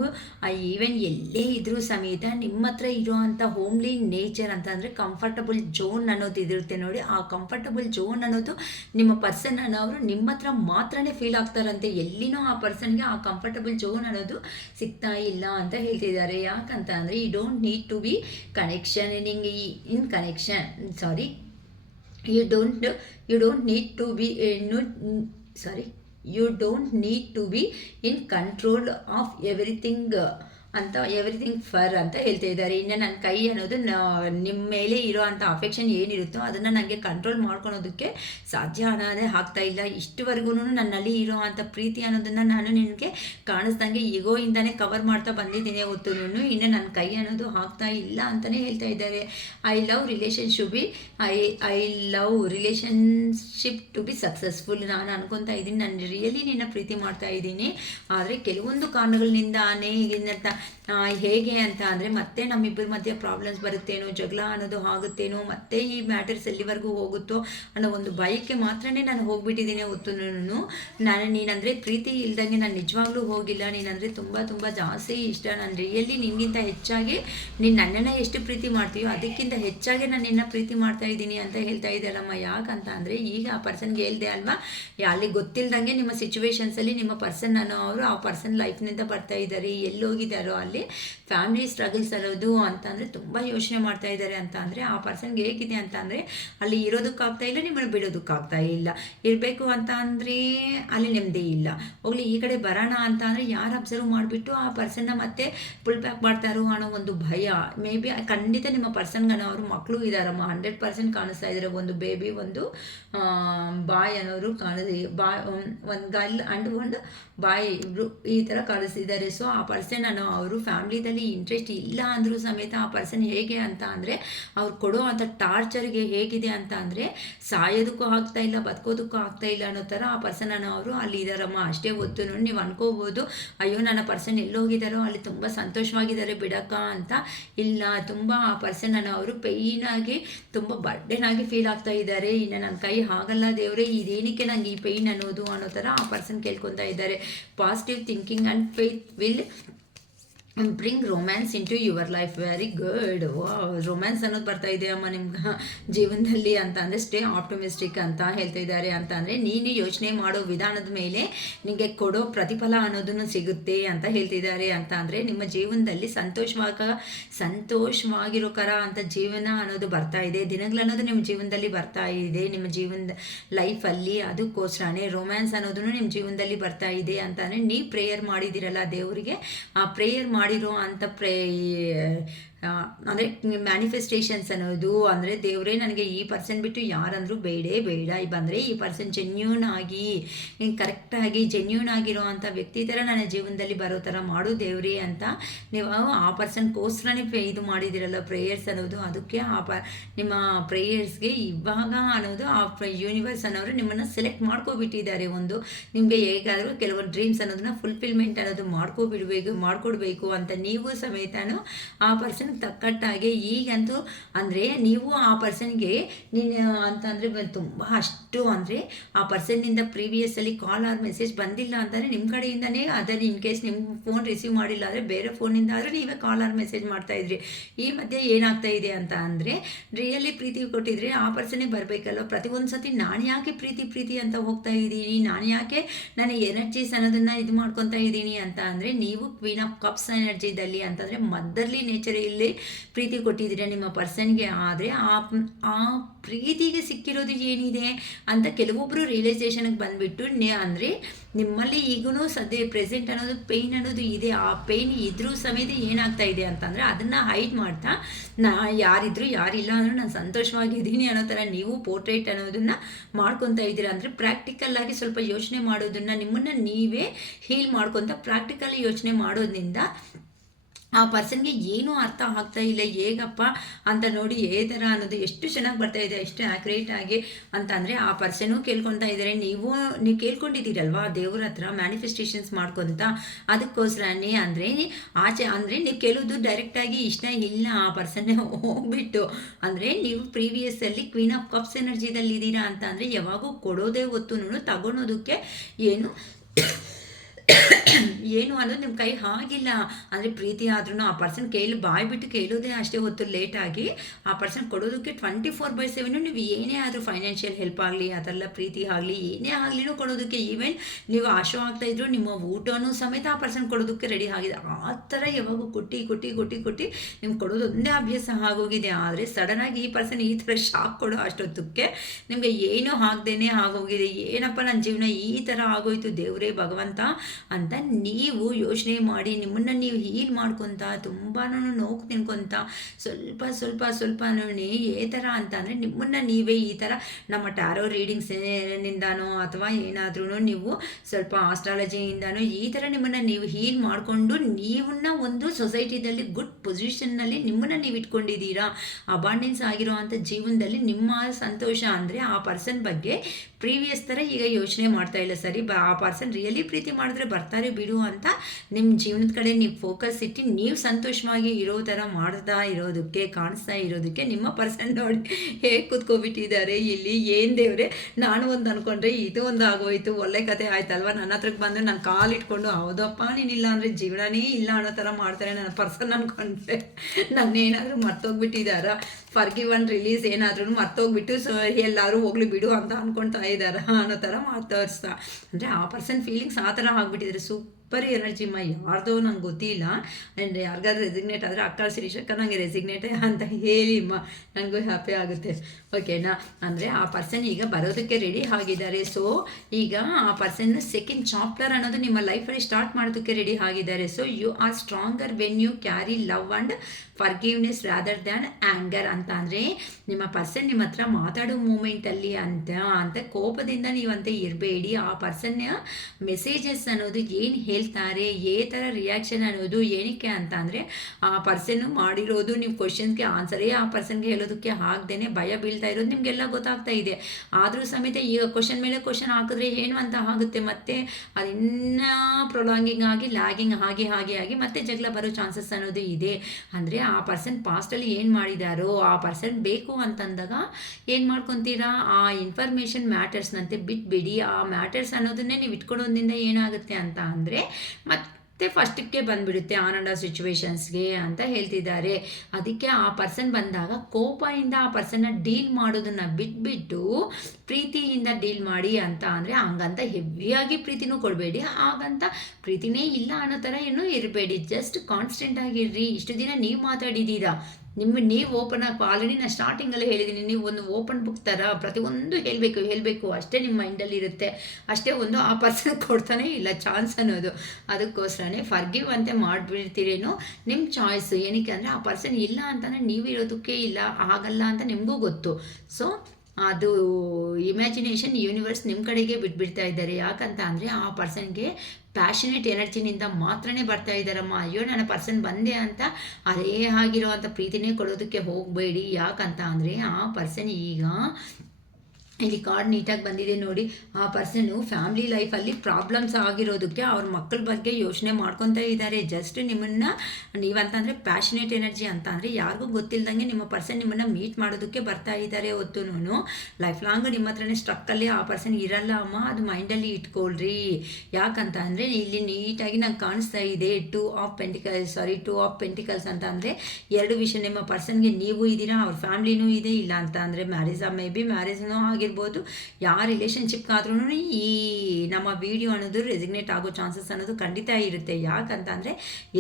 ಈವನ್ ಎಲ್ಲೇ ಇದ್ರೂ ಸಮೇತ ನಿಮ್ಮ ಹತ್ರ ಇರೋ ಅಂಥ ಹೋಮ್ಲಿ ನೇಚರ್ ಅಂತ ಅಂದರೆ ಕಂಫರ್ಟಬಲ್ ಝೋನ್ ಅನ್ನೋದು ಇದಿರುತ್ತೆ ನೋಡಿ. ಆ ಕಂಫರ್ಟಬಲ್ ಝೋನ್ ಅನ್ನೋದು ನಿಮ್ಮ ಪರ್ಸನ್ ಅವರು ನಿಮ್ಮ ಹತ್ರ ಮಾತ್ರನೇ ಫೀಲ್ ಆಗ್ತಾರಂತೆ. ಎಲ್ಲಿನೋ ಆ ಪರ್ಸನ್ಗೆ ಆ ಕಂಫರ್ಟಬಲ್ ಝೋನ್ ಅನ್ನೋದು ಸಿಗ್ತಾ ಇಲ್ಲ ಅಂತ ಹೇಳ್ತಿದ್ದಾರೆ. ಯಾಕಂತ ಅಂದರೆ you don't need to be connection in connection sorry you don't need to be you don't need to be in control of everything ಅಂತ ಎವ್ರಿಥಿಂಗ್ ಫರ್ ಅಂತ ಹೇಳ್ತಾ ಇದ್ದಾರೆ. ಇನ್ನು ನನ್ನ ಕೈ ಅನ್ನೋದು ನಿಮ್ಮ ಮೇಲೆ ಇರೋ ಅಂಥ ಅಫೆಕ್ಷನ್ ಏನಿರುತ್ತೋ ಅದನ್ನು ನನಗೆ ಕಂಟ್ರೋಲ್ ಮಾಡ್ಕೊಳೋದಕ್ಕೆ ಸಾಧ್ಯ ಅನ್ನೋದೇ ಆಗ್ತಾ ಇಲ್ಲ. ಇಷ್ಟುವರೆಗೂ ನನ್ನಲ್ಲಿ ಇರೋ ಅಂಥ ಪ್ರೀತಿ ಅನ್ನೋದನ್ನು ನಾನು ನಿನಗೆ ಕಾಣಿಸ್ದಂಗೆ ಈಗೋಯಿಂದನೇ ಕವರ್ ಮಾಡ್ತಾ ಬಂದಿದ್ದೀನಿ ಹೊತ್ತು. ಇನ್ನು ನನ್ನ ಕೈ ಅನ್ನೋದು ಆಗ್ತಾ ಇಲ್ಲ ಅಂತಲೇ ಹೇಳ್ತಾ ಇದ್ದಾರೆ. I love relationship to be successful. ನಾನು ಅನ್ಕೊತಾ ಇದ್ದೀನಿ, ನಾನು ರಿಯಲಿ ನಿನ್ನ ಪ್ರೀತಿ ಮಾಡ್ತಾ ಇದ್ದೀನಿ. ಆದರೆ ಕೆಲವೊಂದು ಕಾರಣಗಳಿಂದಾನೇ ಹೇಗೆ ಅಂತ ಅಂದರೆ ಮತ್ತೆ ನಮ್ಮಿಬ್ಬರ ಮಧ್ಯೆ ಪ್ರಾಬ್ಲಮ್ಸ್ ಬರುತ್ತೇನೋ, ಜಗಳ ಅನ್ನೋದು ಆಗುತ್ತೇನೋ, ಮತ್ತೆ ಈ ಮ್ಯಾಟರ್ಸ್ ಎಲ್ಲಿವರೆಗೂ ಹೋಗುತ್ತೋ ಅನ್ನೋ ಒಂದು ಭಯಕ್ಕೆ ಮಾತ್ರನೇ ನಾನು ಹೋಗ್ಬಿಟ್ಟಿದ್ದೀನಿ ಹೊತ್ತು. ನೀನಂದರೆ ಪ್ರೀತಿ ಇಲ್ದಂಗೆ ನಾನು ನಿಜವಾಗ್ಲೂ ಹೋಗಿಲ್ಲ. ನೀನಂದರೆ ತುಂಬ ತುಂಬ ಜಾಸ್ತಿ ಇಷ್ಟ. ನಾನು ರಿಯಲಿ ನಿನಗಿಂತ ಹೆಚ್ಚಾಗಿ ನೀನು ನನ್ನನ್ನು ಎಷ್ಟು ಪ್ರೀತಿ ಮಾಡ್ತೀಯೋ ಅದಕ್ಕಿಂತ ಹೆಚ್ಚಾಗಿ ನಾನು ನಿನ್ನ ಪ್ರೀತಿ ಮಾಡ್ತಾ ಇದ್ದೀನಿ ಅಂತ ಹೇಳ್ತಾ ಇದ್ದಾರಮ್ಮ. ಯಾಕಂತ ಅಂದರೆ ಈಗ ಆ ಪರ್ಸನ್ಗೆ ಹೇಳ್ದೆ ಅಲ್ವಾ, ಅಲ್ಲಿ ಗೊತ್ತಿಲ್ದಂಗೆ ನಿಮ್ಮ ಸಿಚುವೇಶನ್ಸಲ್ಲಿ ನಿಮ್ಮ ಪರ್ಸನ್ ಅವರು ಆ ಪರ್ಸನ್ ಲೈಫ್ನಿಂದ ಬರ್ತಾ ಇದ್ದಾರೆ. ಎಲ್ಲೋಗಿದ್ದಾರೋ ಅಲ್ಲಿ ಫ್ಯಾಮಿಲಿ ಸ್ಟ್ರಗಲ್ಸ್ ಅನ್ನೋದು ಅಂತ ಅಂದರೆ ತುಂಬ ಯೋಚನೆ ಮಾಡ್ತಾ ಇದ್ದಾರೆ. ಅಂತ ಅಂದರೆ ಆ ಪರ್ಸನ್ಗೆ ಹೇಗಿದೆ ಅಂತ ಅಂದರೆ ಅಲ್ಲಿ ಇರೋದಕ್ಕಾಗ್ತಾ ಇಲ್ಲ, ನಿಮ್ಮನ್ನು ಬಿಡೋದಕ್ಕಾಗ್ತಾ ಇಲ್ಲ. ಇರಬೇಕು ಅಂತ ಅಂದರೆ ಅಲ್ಲಿ ನೆಮ್ಮದಿ ಇಲ್ಲ. ಹೋಗ್ಲಿ ಈ ಕಡೆ ಬರೋಣ ಅಂತ ಅಂದರೆ ಯಾರು ಅಬ್ಸರ್ವ್ ಮಾಡಿಬಿಟ್ಟು ಆ ಪರ್ಸನ್ನ ಮತ್ತೆ ಪುಲ್ ಬ್ಯಾಕ್ ಮಾಡ್ತಾರೋ ಅನ್ನೋ ಒಂದು ಭಯ. ಮೇ ಬಿ ಖಂಡಿತ ನಿಮ್ಮ ಪರ್ಸನ್ಗನ ಅವರು ಮಕ್ಕಳು ಇದ್ದಾರಮ್ಮ, 100% ಕಾಣಿಸ್ತಾ ಇದ್ದಾರೆ. ಒಂದು ಬೇಬಿ, ಒಂದು ಬಾಯ್ ಅನ್ನೋರು ಒಂದು ಗರ್ಲ್ ಆ್ಯಂಡ್ ಒಂದು ಬಾಯ್, ಇಬ್ಬರು ಈ ಥರ ಕಾಣಿಸ್ತಿದ್ದಾರೆ. ಸೊ ಆ ಪರ್ಸನ್ ಅವರು ಫ್ಯಾಮ್ಲಿದಲ್ಲಿ ಇಂಟ್ರೆಸ್ಟ್ ಇಲ್ಲ ಅಂದರೂ ಸಮೇತ ಆ ಪರ್ಸನ್ ಹೇಗೆ ಅಂತ ಅಂದರೆ ಅವ್ರು ಕೊಡೋ ಅಂಥ ಟಾರ್ಚರ್ಗೆ ಹೇಗಿದೆ ಅಂತ ಅಂದರೆ ಸಾಯೋದಕ್ಕೂ ಆಗ್ತಾ ಇಲ್ಲ, ಬದುಕೋದಕ್ಕೂ ಆಗ್ತಾ ಇಲ್ಲ ಅನ್ನೋ ಥರ ಆ ಪರ್ಸನ್ ಅವರು ಅಲ್ಲಿ ಇದ್ದಾರಮ್ಮ. ಅಷ್ಟೇ ಗೊತ್ತು ನೋಡಿ. ನೀವು ಅನ್ಕೋಬೋದು, ಅಯ್ಯೋ ನನ್ನ ಪರ್ಸನ್ ಎಲ್ಲೋಗಿದ್ದಾರೋ ಅಲ್ಲಿ ತುಂಬ ಸಂತೋಷವಾಗಿದ್ದಾರೆ ಬಿಡಕ್ಕ ಅಂತ. ಇಲ್ಲ, ತುಂಬ ಆ ಪರ್ಸನ್ ಅವರು ಪೇಯ್ನಾಗಿ ತುಂಬ ಬರ್ಡೇನಾಗಿ ಫೀಲ್ ಆಗ್ತಾ ಇದ್ದಾರೆ. ಇನ್ನು ನನ್ನ ಕೈ ಆಗಲ್ಲ ದೇವರೇ, ಇದೇನಕ್ಕೆ ನಂಗೆ ಈ ಪೇಯ್ನ್ ಅನ್ನೋದು ಅನ್ನೋ ಥರ ಆ ಪರ್ಸನ್ ಕೇಳ್ಕೊತಾ ಇದ್ದಾರೆ. Positive thinking and faith will bring romance into your life. Very good. Romance ಅನ್ನೋದು ಬರ್ತಾ ಇದೆ ಅಮ್ಮ ನಿಮ್ಗೆ ಜೀವನದಲ್ಲಿ ಅಂತ ಅಂದರೆ ಸ್ಟೇ ಆಪ್ಟಮಿಸ್ಟಿಕ್ ಅಂತ ಹೇಳ್ತಾ ಇದ್ದಾರೆ. ಅಂತ ಅಂದರೆ ನೀನು ಯೋಚನೆ ಮಾಡೋ ವಿಧಾನದ ಮೇಲೆ ನಿಮಗೆ ಕೊಡೋ ಪ್ರತಿಫಲ ಅನ್ನೋದನ್ನು ಸಿಗುತ್ತೆ ಅಂತ ಹೇಳ್ತಿದ್ದಾರೆ. ಅಂತ ಅಂದರೆ ನಿಮ್ಮ ಜೀವನದಲ್ಲಿ ಸಂತೋಷವಾಗಿರೋ ಅಂತ ಜೀವನ ಅನ್ನೋದು ಬರ್ತಾ ಇದೆ, ದಿನಗಳು ಅನ್ನೋದು ನಿಮ್ಮ ಜೀವನದಲ್ಲಿ ಬರ್ತಾ ಇದೆ, ನಿಮ್ಮ ಜೀವನದ ಲೈಫಲ್ಲಿ. ಅದಕ್ಕೋಸ್ಕರನೇ ರೊಮ್ಯಾನ್ಸ್ ಅನ್ನೋದನ್ನು ನಿಮ್ಮ ಜೀವನದಲ್ಲಿ ಬರ್ತಾ ಇದೆ. ಅಂತ ಅಂದರೆ ನೀವು ಪ್ರೇಯರ್ ಮಾಡಿದ್ದೀರಲ್ಲ ದೇವರಿಗೆ, ಆ ಪ್ರೇಯರ್ ಮಾಡಿರೋ ಅಂಥ ಅಂದರೆ ಮ್ಯಾನಿಫೆಸ್ಟೇಷನ್ಸ್ ಅನ್ನೋದು ಅಂದರೆ ದೇವರೇ ನನಗೆ ಈ ಪರ್ಸನ್ ಬಿಟ್ಟು ಯಾರಂದರೂ ಬೇಡೇ ಬೇಡ, ಬಂದರೆ ಈ ಪರ್ಸನ್ ಜೆನ್ಯೂನ್ ಆಗಿ ಕರೆಕ್ಟಾಗಿ ಜೆನ್ಯೂನ್ ಆಗಿರೋ ಅಂಥ ವ್ಯಕ್ತಿ ಥರ ನನ್ನ ಜೀವನದಲ್ಲಿ ಬರೋ ಥರ ಮಾಡು ದೇವರೇ ಅಂತ ನೀವು ಆ ಪರ್ಸನ್ಗೋಸ್ಕರನೇ ಇದು ಮಾಡಿದಿರಲ್ಲ ಪ್ರೇಯರ್ಸ್ ಅನ್ನೋದು. ಅದಕ್ಕೆ ನಿಮ್ಮ ಪ್ರೇಯರ್ಸ್ಗೆ ಇವಾಗ ಅನ್ನೋದು ಆ ಯೂನಿವರ್ಸ್ ಅನ್ನೋರು ನಿಮ್ಮನ್ನು ಸೆಲೆಕ್ಟ್ ಮಾಡ್ಕೊಬಿಟ್ಟಿದ್ದಾರೆ. ಒಂದು ನಿಮಗೆ ಹೇಗಾದರೂ ಕೆಲವೊಂದು ಡ್ರೀಮ್ಸ್ ಅನ್ನೋದನ್ನ ಫುಲ್ಫಿಲ್ಮೆಂಟ್ ಅನ್ನೋದು ಮಾಡ್ಕೊಡ್ಬೇಕು ಅಂತ ನೀವು ಸಮೇತನೂ ಆ ಪರ್ಸನ್ ತಕ್ಕಟ್ಟಾಗೆ ಈಗಂತೂ ಅಂದರೆ ನೀವು ಆ ಪರ್ಸನ್ಗೆ ನೀನು ಅಂತಂದರೆ ತುಂಬ ಅಷ್ಟು ಅಂದರೆ ಆ ಪರ್ಸನ್ನಿಂದ ಪ್ರೀವಿಯಸ್ಸಲ್ಲಿ ಕಾಲ್ ಆರ್ ಮೆಸೇಜ್ ಬಂದಿಲ್ಲ ಅಂತಂದರೆ ನಿಮ್ಮ ಕಡೆಯಿಂದನೇ ಅದನ್ನು ಇನ್ ಕೇಸ್ ನಿಮ್ಮ ಫೋನ್ ರಿಸೀವ್ ಮಾಡಿಲ್ಲ ಅಂದರೆ ಬೇರೆ ಫೋನಿಂದ ಆದರೆ ನೀವೇ ಕಾಲ್ ಆರ್ ಮೆಸೇಜ್ ಮಾಡ್ತಾಯಿದ್ರಿ. ಈ ಮಧ್ಯೆ ಏನಾಗ್ತಾ ಇದೆ ಅಂತ ಅಂದರೆ ರಿಯಲಿ ಪ್ರೀತಿ ಕೊಟ್ಟಿದ್ರೆ ಆ ಪರ್ಸನ್ನೇ ಬರಬೇಕಲ್ವ. ಪ್ರತಿಯೊಂದು ಸತಿ ನಾನು ಯಾಕೆ ಪ್ರೀತಿ ಅಂತ ಹೋಗ್ತಾ ಇದ್ದೀನಿ, ನಾನು ಯಾಕೆ ನನ್ನ ಎನರ್ಜೀಸ್ ಅನ್ನೋದನ್ನು ಇದು ಮಾಡ್ಕೊತಾ ಇದ್ದೀನಿ ಅಂತ ಅಂದರೆ ನೀವು ಕ್ವೀನ್ ಆಫ್ ಕಪ್ಸ್ ಎನರ್ಜಿದಲ್ಲಿ ಅಂತಂದರೆ ಮದರ್ಲಿ ನೇಚರ್ ಇಲ್ಲಿ ಪ್ರೀತಿ ಕೊಟ್ಟಿದ್ದೀರಾ ನಿಮ್ಮ ಪರ್ಸನ್ಗೆ. ಆದರೆ ಆ ಪ್ರೀತಿಗೆ ಸಿಕ್ಕಿರೋದು ಏನಿದೆ ಅಂತ ಕೆಲವೊಬ್ಬರು ರಿಯಲೈಸೇಷನ್ಗೆ ಬಂದುಬಿಟ್ಟು ಅಂದರೆ ನಿಮ್ಮಲ್ಲಿ ಈಗೂ ಸದ್ಯ ಪ್ರೆಸೆಂಟ್ ಅನ್ನೋದು ಪೇಯ್ನ್ ಅನ್ನೋದು ಇದೆ. ಆ ಪೇಯ್ನ್ ಇದ್ರೂ ಸಮೇತ ಏನಾಗ್ತಾ ಇದೆ ಅಂತಂದರೆ ಅದನ್ನು ಹೈಡ್ ಮಾಡ್ತಾ ಯಾರಿದ್ರು ಯಾರಿಲ್ಲ ಅಂದರೂ ನಾನು ಸಂತೋಷವಾಗಿದ್ದೀನಿ ಅನ್ನೋ ಥರ ನೀವು ಪೋರ್ಟ್ರೇಟ್ ಅನ್ನೋದನ್ನು ಮಾಡ್ಕೊತಾ ಇದ್ದೀರಾ. ಅಂದರೆ ಪ್ರಾಕ್ಟಿಕಲ್ಲಾಗಿ ಸ್ವಲ್ಪ ಯೋಚನೆ ಮಾಡೋದನ್ನು ನಿಮ್ಮನ್ನು ನೀವೇ ಹೀಲ್ ಮಾಡ್ಕೊತ ಪ್ರಾಕ್ಟಿಕಲಿ ಯೋಚನೆ ಮಾಡೋದ್ರಿಂದ ಆ ಪರ್ಸನ್ಗೆ ಏನೂ ಅರ್ಥ ಆಗ್ತಾ ಇಲ್ಲ ಹೇಗಪ್ಪ ಅಂತ ನೋಡಿ ಏ ಥರ ಅನ್ನೋದು ಎಷ್ಟು ಚೆನ್ನಾಗಿ ಬರ್ತಾ ಇದೆ, ಎಷ್ಟು ಆ್ಯಕ್ಯುರೇಟಾಗಿ ಅಂತ ಅಂದರೆ ಆ ಪರ್ಸನ್ನು ಕೇಳ್ಕೊತಾ ಇದ್ದಾರೆ. ನೀವು ಕೇಳ್ಕೊಂಡಿದ್ದೀರಲ್ವಾ ದೇವ್ರ ಹತ್ರ ಮ್ಯಾನಿಫೆಸ್ಟೇಷನ್ಸ್ ಮಾಡ್ಕೊತ. ಅದಕ್ಕೋಸ್ಕರನೇ ಅಂದರೆ ಆಚೆ ಅಂದರೆ ನೀವು ಕೇಳೋದು ಡೈರೆಕ್ಟಾಗಿ ಇಷ್ಟ ಇಲ್ಲ ಆ ಪರ್ಸನ್ನೇ ಹೋಗ್ಬಿಟ್ಟು ಅಂದರೆ ನೀವು ಪ್ರೀವಿಯಸ್ಸಲ್ಲಿ ಕ್ವೀನ್ ಆಫ್ ಕಪ್ಸ್ ಎನರ್ಜಿದಲ್ಲಿ ಇದ್ದೀರಾ ಅಂತ ಅಂದರೆ ಯಾವಾಗೂ ಕೊಡೋದೇ ಹೊತ್ತು ತಗೊಳೋದಕ್ಕೆ ಏನು ಅನ್ನೋದು ನಿಮ್ಮ ಕೈ ಆಗಿಲ್ಲ. ಅಂದರೆ ಪ್ರೀತಿ ಆದ್ರೂ ಆ ಪರ್ಸನ್ ಬಾಯ್ಬಿಟ್ಟು ಕೇಳೋದೇ ಅಷ್ಟೇ ಹೊತ್ತು ಲೇಟಾಗಿ ಆ ಪರ್ಸನ್ ಕೊಡೋದಕ್ಕೆ 24/7 ನೀವು ಏನೇ ಆದರೂ ಫೈನಾನ್ಷಿಯಲ್ ಹೆಲ್ಪ್ ಆಗಲಿ ಆ ಥರ ಪ್ರೀತಿ ಆಗಲಿ ಏನೇ ಆಗಲಿನೂ ಕೊಡೋದಕ್ಕೆ. ಈವನ್ ನೀವು ಆಶೋ ಆಗ್ತಾಯಿದ್ರು ನಿಮ್ಮ ಊಟನೂ ಸಮೇತ ಆ ಪರ್ಸನ್ ಕೊಡೋದಕ್ಕೆ ರೆಡಿ ಆಗಿದೆ. ಆ ಥರ ಯಾವಾಗ ಕೊಟ್ಟು ನಿಮ್ಗೆ ಕೊಡೋದು ಒಂದೇ ಅಭ್ಯಾಸ ಆಗೋಗಿದೆ. ಆದರೆ ಸಡನ್ನಾಗಿ ಈ ಪರ್ಸನ್ ಈ ಥರ ಶಾಕ್ ಕೊಡೋ ಅಷ್ಟೊತ್ತಕ್ಕೆ ನಿಮಗೆ ಏನೂ ಆಗದೇನೆ ಆಗೋಗಿದೆ. ಏನಪ್ಪ ನನ್ನ ಜೀವನ ಈ ಥರ ಆಗೋಯ್ತು ದೇವರೇ ಭಗವಂತ ಅಂತ ನೀವು ಯೋಚನೆ ಮಾಡಿ ನಿಮ್ಮನ್ನು ನೀವು ಹೀಲ್ ಮಾಡ್ಕೊತ ತುಂಬಾ ನೋವು ತಿನ್ಕೊತ ಸ್ವಲ್ಪನೇ ಏ ಥರ ಅಂತ ಅಂದರೆ ನಿಮ್ಮನ್ನು ನೀವೇ ಈ ಥರ ನಮ್ಮ ಟ್ಯಾರೋ ರೀಡಿಂಗ್ಸ್ನಿಂದಾನೋ ಅಥವಾ ಏನಾದ್ರೂ ನೀವು ಸ್ವಲ್ಪ ಆಸ್ಟ್ರಾಲಜಿಯಿಂದನೋ ಈ ಥರ ನಿಮ್ಮನ್ನು ನೀವು ಹೀಲ್ ಮಾಡಿಕೊಂಡು ನೀವನ್ನ ಒಂದು ಸೊಸೈಟಿದಲ್ಲಿ ಗುಡ್ ಪೊಸಿಷನ್ನಲ್ಲಿ ನಿಮ್ಮನ್ನು ನೀವು ಇಟ್ಕೊಂಡಿದ್ದೀರಾ. ಅಬಾಂಡೆನ್ಸ್ ಆಗಿರೋ ಅಂಥ ಜೀವನದಲ್ಲಿ ನಿಮ್ಮ ಸಂತೋಷ ಅಂದರೆ ಆ ಪರ್ಸನ್ ಬಗ್ಗೆ ಪ್ರೀವಿಯಸ್ ಥರ ಈಗ ಯೋಚನೆ ಮಾಡ್ತಾ ಇಲ್ಲ. ಸರಿ ಆ ಪರ್ಸನ್ ರಿಯಲಿ ಪ್ರೀತಿ ಮಾಡಿದ್ರೆ ಬರ್ತಾರೆ ಬಿಡು ಅಂತ ನಿಮ್ಮ ಜೀವನದ ಕಡೆ ನೀವು ಫೋಕಸ್ ಇಟ್ಟು ನೀವು ಸಂತೋಷವಾಗಿ ಇರೋ ಥರ ಮಾಡ್ತಾ ಇರೋದಕ್ಕೆ ಕಾಣಿಸ್ತಾ ಇರೋದಕ್ಕೆ ನಿಮ್ಮ ಪರ್ಸನ್ ನೋಡಿ ಹೇಗೆ ಕೂತ್ಕೊಬಿಟ್ಟಿದ್ದಾರೆ ಇಲ್ಲಿ. ಏನು ದೇವ್ರೆ ನಾನು ಒಂದು ಅಂದ್ಕೊಂಡ್ರೆ ಇದು ಒಂದು ಆಗೋಯ್ತು, ಒಳ್ಳೆ ಕತೆ ಆಯ್ತಲ್ವ. ನನ್ನ ಹತ್ರಕ್ಕೆ ಬಂದು ನಾನು ಕಾಲಿಟ್ಕೊಂಡು ಹೌದಪ್ಪ ನೀನಿಲ್ಲ ಅಂದರೆ ಜೀವನನೇ ಇಲ್ಲ ಅನ್ನೋ ಥರ ಮಾಡ್ತಾರೆ ನನ್ನ ಪರ್ಸನ್ ಅಂದ್ಕೊಂಡ್ರೆ ನನ್ನೇನಾದರೂ ಮರ್ತೋಗ್ಬಿಟ್ಟಿದ್ದಾರಾ, ಫರ್ಗಿವ್ ಅಂಡ್ ರಿಲೀಸ್ ಏನಾದ್ರೂ ಮರ್ತೋಗ್ಬಿಟ್ಟು ಎಲ್ಲರೂ ಹೋಗ್ಲಿ ಬಿಡು ಅಂತ ಅಂದ್ಕೊಳ್ತಾ ಇದ್ದಾರೆ ಅನ್ನೋ ಥರ ಮಾತಾಡ್ಸ್ತಾ ಅಂದರೆ ಆ ಪರ್ಸನ್ ಫೀಲಿಂಗ್ಸ್ ಆ ಥರ ಆಗಿಬಿಟ್ಟಿದ್ದಾರೆ. ಸೂಪರ್ ಎನರ್ಜಿಮ್ಮ ಯಾರ್ದೋ ನಂಗೆ ಗೊತ್ತಿಲ್ಲ. ಆ್ಯಂಡ್ ಯಾರಿಗಾದ್ರೂ ರೆಸಿಗ್ನೇಟ್ ಆದರೆ ಅಕ್ಕ ಶ್ರೀಶಕ್ಕ ನನಗೆ ರೆಸಿಗ್ನೇಟ್ ಅಂತ ಹೇಳಿಮ್ಮ ನನಗೂ ಹ್ಯಾಪಿ ಆಗುತ್ತೆ. ಓಕೆನಾ. ಅಂದರೆ ಆ ಪರ್ಸನ್ ಈಗ ಬರೋದಕ್ಕೆ ರೆಡಿ ಆಗಿದ್ದಾರೆ. ಸೊ ಈಗ ಆ ಪರ್ಸನ್ ಸೆಕೆಂಡ್ ಚಾಪ್ಟರ್ ಅನ್ನೋದು ನಿಮ್ಮ ಲೈಫಲ್ಲಿ ಸ್ಟಾರ್ಟ್ ಮಾಡೋದಕ್ಕೆ ರೆಡಿ ಆಗಿದ್ದಾರೆ. So you are stronger when you carry love and forgiveness rather than anger ಅಂತ ಅಂದರೆ ನಿಮ್ಮ ಪರ್ಸನ್ ನಿಮ್ಮ ಹತ್ರ ಮಾತಾಡೋ ಮೂಮೆಂಟಲ್ಲಿ ಅಂತ ಕೋಪದಿಂದ ನೀವಂತೆ ಇರಬೇಡಿ. ಆ ಪರ್ಸನ್ನ ಮೆಸೇಜಸ್ ಅನ್ನೋದು ಏನು ಹೇಳ್ತಾರೆ ಏ ಥರ ರಿಯಾಕ್ಷನ್ ಅನ್ನೋದು ಏನಕ್ಕೆ ಅಂತ ಅಂದರೆ ಆ ಪರ್ಸನ್ನು ಮಾಡಿರೋದು ನೀವು ಕ್ವಶನ್ಸ್ಗೆ ಆನ್ಸರೇ ಆ ಪರ್ಸನ್ಗೆ ಹೇಳೋದಕ್ಕೆ ಆಗದೇನೆ ಭಯ ಬೀಳ್ತಾ ಇರೋದು ನಿಮಗೆಲ್ಲ ಗೊತ್ತಾಗ್ತಾ ಇದೆ. ಆದರೂ ಸಮೇತ ಈಗ ಕ್ವಶನ್ ಮೇಲೆ ಕ್ವಶನ್ ಹಾಕಿದ್ರೆ ಏನು ಅಂತ ಆಗುತ್ತೆ, ಮತ್ತೆ ಅದಿನ್ನೂ ಪ್ರೊಲಾಂಗಿಂಗ್ ಆಗಿ ಲ್ಯಾಗಿಂಗ್ ಆಗಿ ಮತ್ತೆ ಜಗಳ ಬರೋ ಚಾನ್ಸಸ್ ಅನ್ನೋದು ಇದೆ. ಅಂದರೆ ಆ ಪರ್ಸನ್ ಪಾಸ್ಟಲ್ಲಿ ಏನು ಮಾಡಿದಾರೋ ಆ ಪರ್ಸನ್ ಬೇಕು ಅಂತಂದಾಗ ಏನು ಮಾಡ್ಕೊತೀರಾ, ಆ ಇನ್ಫಾರ್ಮೇಷನ್ ಮ್ಯಾಟರ್ಸ್ನಂತೆ ಬಿಟ್ಬಿಡಿ. ಆ ಮ್ಯಾಟರ್ಸ್ ಅನ್ನೋದನ್ನೇ ನೀವು ಇಟ್ಕೊಳ್ಳೋದ್ರಿಂದ ಏನಾಗುತ್ತೆ ಅಂತ ಅಂದರೆ ಫಸ್ಟಿಗೆ ಬಂದುಬಿಡುತ್ತೆ ಆನ್ ಆ್ಯಂಡ್ ಆಫ್ ಸಿಚುವೇಶನ್ಸ್ಗೆ ಅಂತ ಹೇಳ್ತಿದ್ದಾರೆ. ಅದಕ್ಕೆ ಆ ಪರ್ಸನ್ ಬಂದಾಗ ಕೋಪದಿಂದ ಆ ಪರ್ಸನ್ನ ಡೀಲ್ ಮಾಡೋದನ್ನು ಬಿಟ್ಬಿಟ್ಟು ಪ್ರೀತಿಯಿಂದ ಡೀಲ್ ಮಾಡಿ ಅಂತ ಅಂದರೆ ಹಂಗಂತ ಹೆವಿಯಾಗಿ ಪ್ರೀತಿನೂ ಕೊಡಬೇಡಿ, ಹಾಗಂತ ಪ್ರೀತಿನೇ ಇಲ್ಲ ಅನ್ನೋ ಥರ ಏನೂ ಇರಬೇಡಿ. Just constant ಆಗಿರ್ರಿ. ಇಷ್ಟು ದಿನ ನೀವು ಮಾತಾಡಿದ್ದೀರಾ, ನೀವು ಓಪನ್ ಆಗಿ ಆಲ್ರೆಡಿ ನಾನು ಸ್ಟಾರ್ಟಿಂಗಲ್ಲೇ ಹೇಳಿದ್ದೀನಿ, ನೀವು ಒಂದು ಓಪನ್ ಬುಕ್ ಥರ ಪ್ರತಿಯೊಂದು ಹೇಳಬೇಕು ಅಷ್ಟೇ ನಿಮ್ಮ ಮೈಂಡಲ್ಲಿ ಇರುತ್ತೆ. ಅಷ್ಟೇ ಒಂದು ಆ ಪರ್ಸನ್ ಕೊಡ್ತಾನೆ ಇಲ್ಲ ಚಾನ್ಸ್ ಅನ್ನೋದು. ಅದಕ್ಕೋಸ್ಕರನೇ ಫರ್ಗಿವ್ ಅಂತೆ ಮಾಡಿಬಿಡ್ತೀರೇನೋ ನಿಮ್ಮ ಚಾಯ್ಸು. ಏನಕ್ಕೆ ಅಂದರೆ ಆ ಪರ್ಸನ್ ಇಲ್ಲ ಅಂತಂದರೆ ನೀವು ಇರೋದಕ್ಕೆ ಇಲ್ಲ, ಆಗಲ್ಲ ಅಂತ ನಿಮಗೂ ಗೊತ್ತು. ಸೊ ಅದು ಇಮ್ಯಾಜಿನೇಷನ್ ಯೂನಿವರ್ಸ್ ನಿಮ್ಮ ಕಡೆಗೆ ಬಿಟ್ಬಿಡ್ತಾ ಇದ್ದಾರೆ. ಯಾಕಂತ ಅಂದರೆ ಆ ಪರ್ಸನ್ಗೆ ಪ್ಯಾಷನೇಟ್ ಎನರ್ಜಿನಿಂದ ಮಾತ್ರನೇ ಬರ್ತಾ ಇದ್ದಾರಮ್ಮ. ಅಯ್ಯೋ ನನ್ನ ಪರ್ಸನ್ ಬಂದೆ ಅಂತ ಅದೇ ಆಗಿರೋ ಅಂಥ ಪ್ರೀತಿನೇ ಕೊಡೋದಕ್ಕೆ ಹೋಗಬೇಡಿ. ಯಾಕಂತ ಅಂದರೆ ಆ ಪರ್ಸನ್ ಈಗ ಇಲ್ಲಿ ಕಾರ್ಡ್ ನೀಟಾಗಿ ಬಂದಿದೆ ನೋಡಿ. ಆ ಪರ್ಸನ್ನು ಫ್ಯಾಮಿಲಿ ಲೈಫಲ್ಲಿ ಪ್ರಾಬ್ಲಮ್ಸ್ ಆಗಿರೋದಕ್ಕೆ ಅವ್ರ ಮಕ್ಕಳ ಬಗ್ಗೆ ಯೋಚನೆ ಮಾಡ್ಕೊತಾ ಇದ್ದಾರೆ. ಜಸ್ಟ್ ನಿಮ್ಮನ್ನು ನೀವಂತಂದರೆ ಪ್ಯಾಷನೇಟ್ ಎನರ್ಜಿ ಅಂತ ಅಂದರೆ ಯಾರಿಗೂ ಗೊತ್ತಿಲ್ಲದಂಗೆ ನಿಮ್ಮ ಪರ್ಸನ್ ನಿಮ್ಮನ್ನು ಮೀಟ್ ಮಾಡೋದಕ್ಕೆ ಬರ್ತಾ ಇದ್ದಾರೆ. ಹೊತ್ತುನು ಲೈಫ್ ಲಾಂಗ್ ನಿಮ್ಮ ಹತ್ರನೇ ಸ್ಟ್ರಕ್ಕಲ್ಲಿ ಆ ಪರ್ಸನ್ ಇರಲ್ಲ ಅಮ್ಮ, ಅದು ಮೈಂಡಲ್ಲಿ ಇಟ್ಕೊಳ್ರಿ. ಯಾಕಂತ ಅಂದರೆ ಇಲ್ಲಿ ನೀಟಾಗಿ ನಂಗೆ ಕಾಣಿಸ್ತಾ ಇದೆ ಟೂ ಆಫ್ ಪೆಂಟಿಕಲ್ಸ್ ಅಂತ ಅಂದರೆ ಎರಡು ವಿಷಯ. ನಿಮ್ಮ ಪರ್ಸನ್ಗೆ ನೀವು ಇದ್ದೀರಾ, ಅವ್ರ ಫ್ಯಾಮ್ಲಿನೂ ಇದೆ, ಇಲ್ಲ ಅಂತ ಅಂದರೆ ಮ್ಯಾರೇಜ್ನೂ ಆಗಿರ್ಬೋದು. ಯಾವ ರಿಲೇಷನ್ಶಿಪ್ಗಾದ್ರೂ ಈ ನಮ್ಮ ವಿಡಿಯೋ ಅನ್ನೋದು ರೆಸಿಗ್ನೇಟ್ ಆಗೋ ಚಾನ್ಸಸ್ ಅನ್ನೋದು ಖಂಡಿತ ಇರುತ್ತೆ. ಯಾಕಂತ ಅಂದರೆ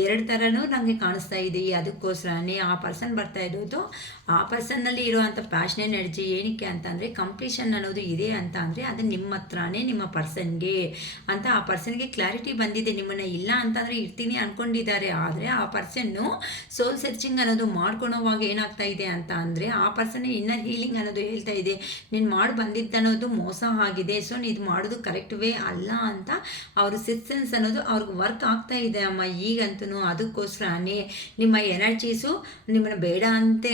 ಎರಡು ಥರನೂ ನನಗೆ ಕಾಣಿಸ್ತಾ ಇದೆ. ಅದಕ್ಕೋಸ್ಕರನೇ ಆ ಪರ್ಸನ್ ಬರ್ತಾ ಇರೋದು ಆ ಪರ್ಸನ್ನಲ್ಲಿ ಇರುವಂಥ ಪ್ಯಾಷನ್ ಎನರ್ಜಿ. ಏನಕ್ಕೆ ಅಂತಂದರೆ ಕಂಪ್ಲೀಷನ್ ಅನ್ನೋದು ಇದೆ ಅಂತ ಅಂದರೆ ಅದು ನಿಮ್ಮ ಹತ್ರನೇ ನಿಮ್ಮ ಪರ್ಸನ್ಗೆ ಅಂತ ಆ ಪರ್ಸನ್ಗೆ ಕ್ಲಾರಿಟಿ ಬಂದಿದೆ. ನಿಮ್ಮನ್ನು ಇಲ್ಲ ಅಂತಂದರೆ ಇರ್ತೀನಿ ಅಂದ್ಕೊಂಡಿದ್ದಾರೆ. ಆದರೆ ಆ ಪರ್ಸನ್ನು ಸೋಲ್ ಸರ್ಚಿಂಗ್ ಅನ್ನೋದು ಮಾಡ್ಕೊಳೋವಾಗ ಏನಾಗ್ತಾ ಇದೆ ಅಂತ ಅಂದರೆ ಆ ಪರ್ಸನ್ ಇನ್ನರ್ ಹೀಲಿಂಗ್ ಅನ್ನೋದು ಹೇಳ್ತಾ ಇದೆ, ನೀನು ಮಾಡಿ ಬಂದಿದ್ದನ್ನೋದು ಮೋಸ ಆಗಿದೆ. ಸೊ ಇದು ಮಾಡೋದು ಕರೆಕ್ಟ್ ವೇ ಅಲ್ಲ ಅಂತ ಅವ್ರ ಸಿಕ್ಸೆನ್ಸ್ ಅನ್ನೋದು ಅವ್ರಿಗೆ ವರ್ಕ್ ಆಗ್ತಾ ಇದೆ ಅಮ್ಮ ಈಗಂತೂ. ಅದಕ್ಕೋಸ್ಕರನೇ ನಿಮ್ಮ ಎನರ್ಜೀಸು ನಿಮ್ಮನ್ನು ಬೇಡ ಅಂತೆ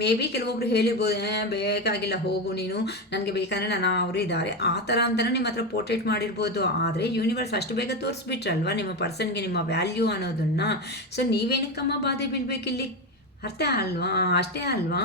ಮೇ ಬಿ ಕೆಲವೊಬ್ರು ಹೇಳಿರ್ಬೋದು, ಬೇಕಾಗಿಲ್ಲ ಹೋಗು ನೀನು, ನನಗೆ ಬೇಕಾದ್ರೆ ಅವರು ಇದ್ದಾರೆ ಆ ಥರ ಅಂತಲೂ ನಿಮ್ಮ ಹತ್ರ ಪೋರ್ಟ್ರೇಟ್ ಮಾಡಿರ್ಬೋದು. ಆದರೆ ಯೂನಿವರ್ಸ್ ಅಷ್ಟು ಬೇಗ ತೋರಿಸ್ಬಿಟ್ರಲ್ವ ನಿಮ್ಮ ಪರ್ಸನ್ಗೆ ನಿಮ್ಮ ವ್ಯಾಲ್ಯೂ ಅನ್ನೋದನ್ನು. ಸೊ ನೀವೇನಕ್ಕಮ್ಮ ಬಾಧೆ ಬೀಳ್ಬೇಕಿಲ್ಲಿ, ಅಷ್ಟೇ ಅಲ್ವಾ.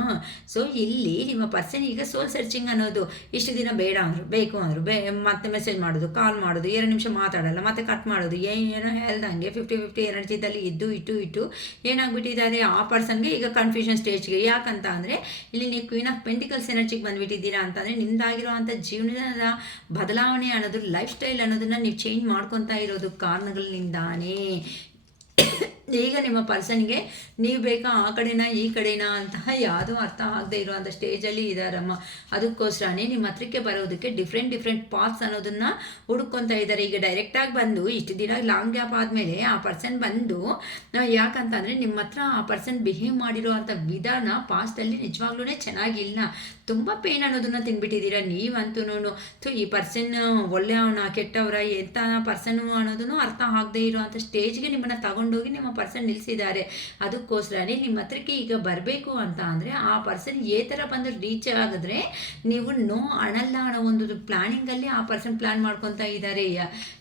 ಸೊ ಇಲ್ಲಿ ನಿಮ್ಮ ಪರ್ಸನ್ ಈಗ ಸೋಲ್ ಸರ್ಚಿಂಗ್ ಅನ್ನೋದು ಇಷ್ಟು ದಿನ ಬೇಡ ಅಂದರು, ಬೇಕು ಅಂದರು, ಮತ್ತೆ ಮೆಸೇಜ್ ಮಾಡೋದು, ಕಾಲ್ ಮಾಡೋದು, 2 ನಿಮಿಷ ಮಾತಾಡಲ್ಲ, ಮತ್ತೆ ಕಟ್ ಮಾಡೋದು, ಏನೋ ಹೇಳ್ದಂಗೆ 50-50 ಎನರ್ಜಿದಲ್ಲಿ ಇಟ್ಟು ಏನಾಗ್ಬಿಟ್ಟಿದ್ದಾರೆ ಆ ಪರ್ಸನ್ಗೆ ಈಗ ಕನ್ಫ್ಯೂಷನ್ ಸ್ಟೇಜ್ಗೆ. ಯಾಕಂತ ಅಂದರೆ ಇಲ್ಲಿ ನೀವು ಕ್ವೀನ್ ಆಫ್ ಪೆಂಟಿಕಲ್ಸ್ ಎನರ್ಜಿಗೆ ಬಂದುಬಿಟ್ಟಿದ್ದೀರಾ ಅಂತಂದರೆ ನಿಮ್ಮದಾಗಿರೋ ಅಂಥ ಜೀವನದ ಬದಲಾವಣೆ ಅನ್ನೋದು, ಲೈಫ್ ಸ್ಟೈಲ್ ಅನ್ನೋದನ್ನು ನೀವು ಚೇಂಜ್ ಮಾಡ್ಕೊತಾ ಇರೋದು ಕಾರಣಗಳಿಂದಾನೇ. ಈಗ ನಿಮ್ಮ ಪರ್ಸನ್ಗೆ ನೀವು ಬೇಕಾ ಆ ಕಡೆನಾ ಈ ಕಡೆನಾ ಅಂತ ಯಾವುದೂ ಅರ್ಥ ಆಗದೆ ಇರುವಂಥ ಸ್ಟೇಜಲ್ಲಿ ಇದ್ದಾರಮ್ಮ. ಅದಕ್ಕೋಸ್ಕರನೇ ನಿಮ್ಮ ಹತ್ರಕ್ಕೆ ಬರೋದಕ್ಕೆ ಡಿಫ್ರೆಂಟ್ ಪಾತ್ಸ್ ಅನ್ನೋದನ್ನು ಹುಡ್ಕೊತಾ ಇದ್ದಾರೆ. ಈಗ ಡೈರೆಕ್ಟಾಗಿ ಬಂದು ಇಷ್ಟು ದಿನ ಲಾಂಗ್ ಗ್ಯಾಪ್ ಆದಮೇಲೆ ಆ ಪರ್ಸನ್ ಬಂದು ಯಾಕಂತಂದರೆ ನಿಮ್ಮ ಹತ್ರ ಆ ಪರ್ಸನ್ ಬಿಹೇವ್ ಮಾಡಿರುವಂಥ ವಿಧಾನ ಪಾಸ್ಟಲ್ಲಿ ನಿಜವಾಗ್ಲೂ ಚೆನ್ನಾಗಿಲ್ಲ. ತುಂಬ ಪೇನ್ ಅನ್ನೋದನ್ನು ತಿನ್ಬಿಟ್ಟಿದ್ದೀರಾ ನೀವಂತೂ. ಈ ಪರ್ಸನ್ ಒಳ್ಳೆಯವನ ಕೆಟ್ಟವರ ಎಂಥ ಪರ್ಸನ್ನು ಅನ್ನೋದನ್ನು ಅರ್ಥ ಆಗದೆ ಇರುವಂಥ ಸ್ಟೇಜ್ಗೆ ನಿಮ್ಮನ್ನು ತಗೊಂಡೋಗಿ ನಿಮ್ಮ ಪರ್ಸನ್ ನಿಲ್ಲಿಸಿದ್ದಾರೆ. ಅದಕ್ಕೋಸ್ಕರನೇ ನಿಮ್ಮ ಹತ್ರಕ್ಕೆ ಈಗ ಬರಬೇಕು ಅಂತ ಅಂದರೆ ಆ ಪರ್ಸನ್ ಥರ ಬಂದು ರೀಚ್ ಆಗಿದ್ರೆ ನೀವು ಅಣಲ್ಲ ಅನ್ನೋ ಒಂದು ಪ್ಲಾನಿಂಗಲ್ಲಿ ಆ ಪರ್ಸನ್ ಪ್ಲಾನ್ ಮಾಡ್ಕೊತಾ ಇದ್ದಾರೆ.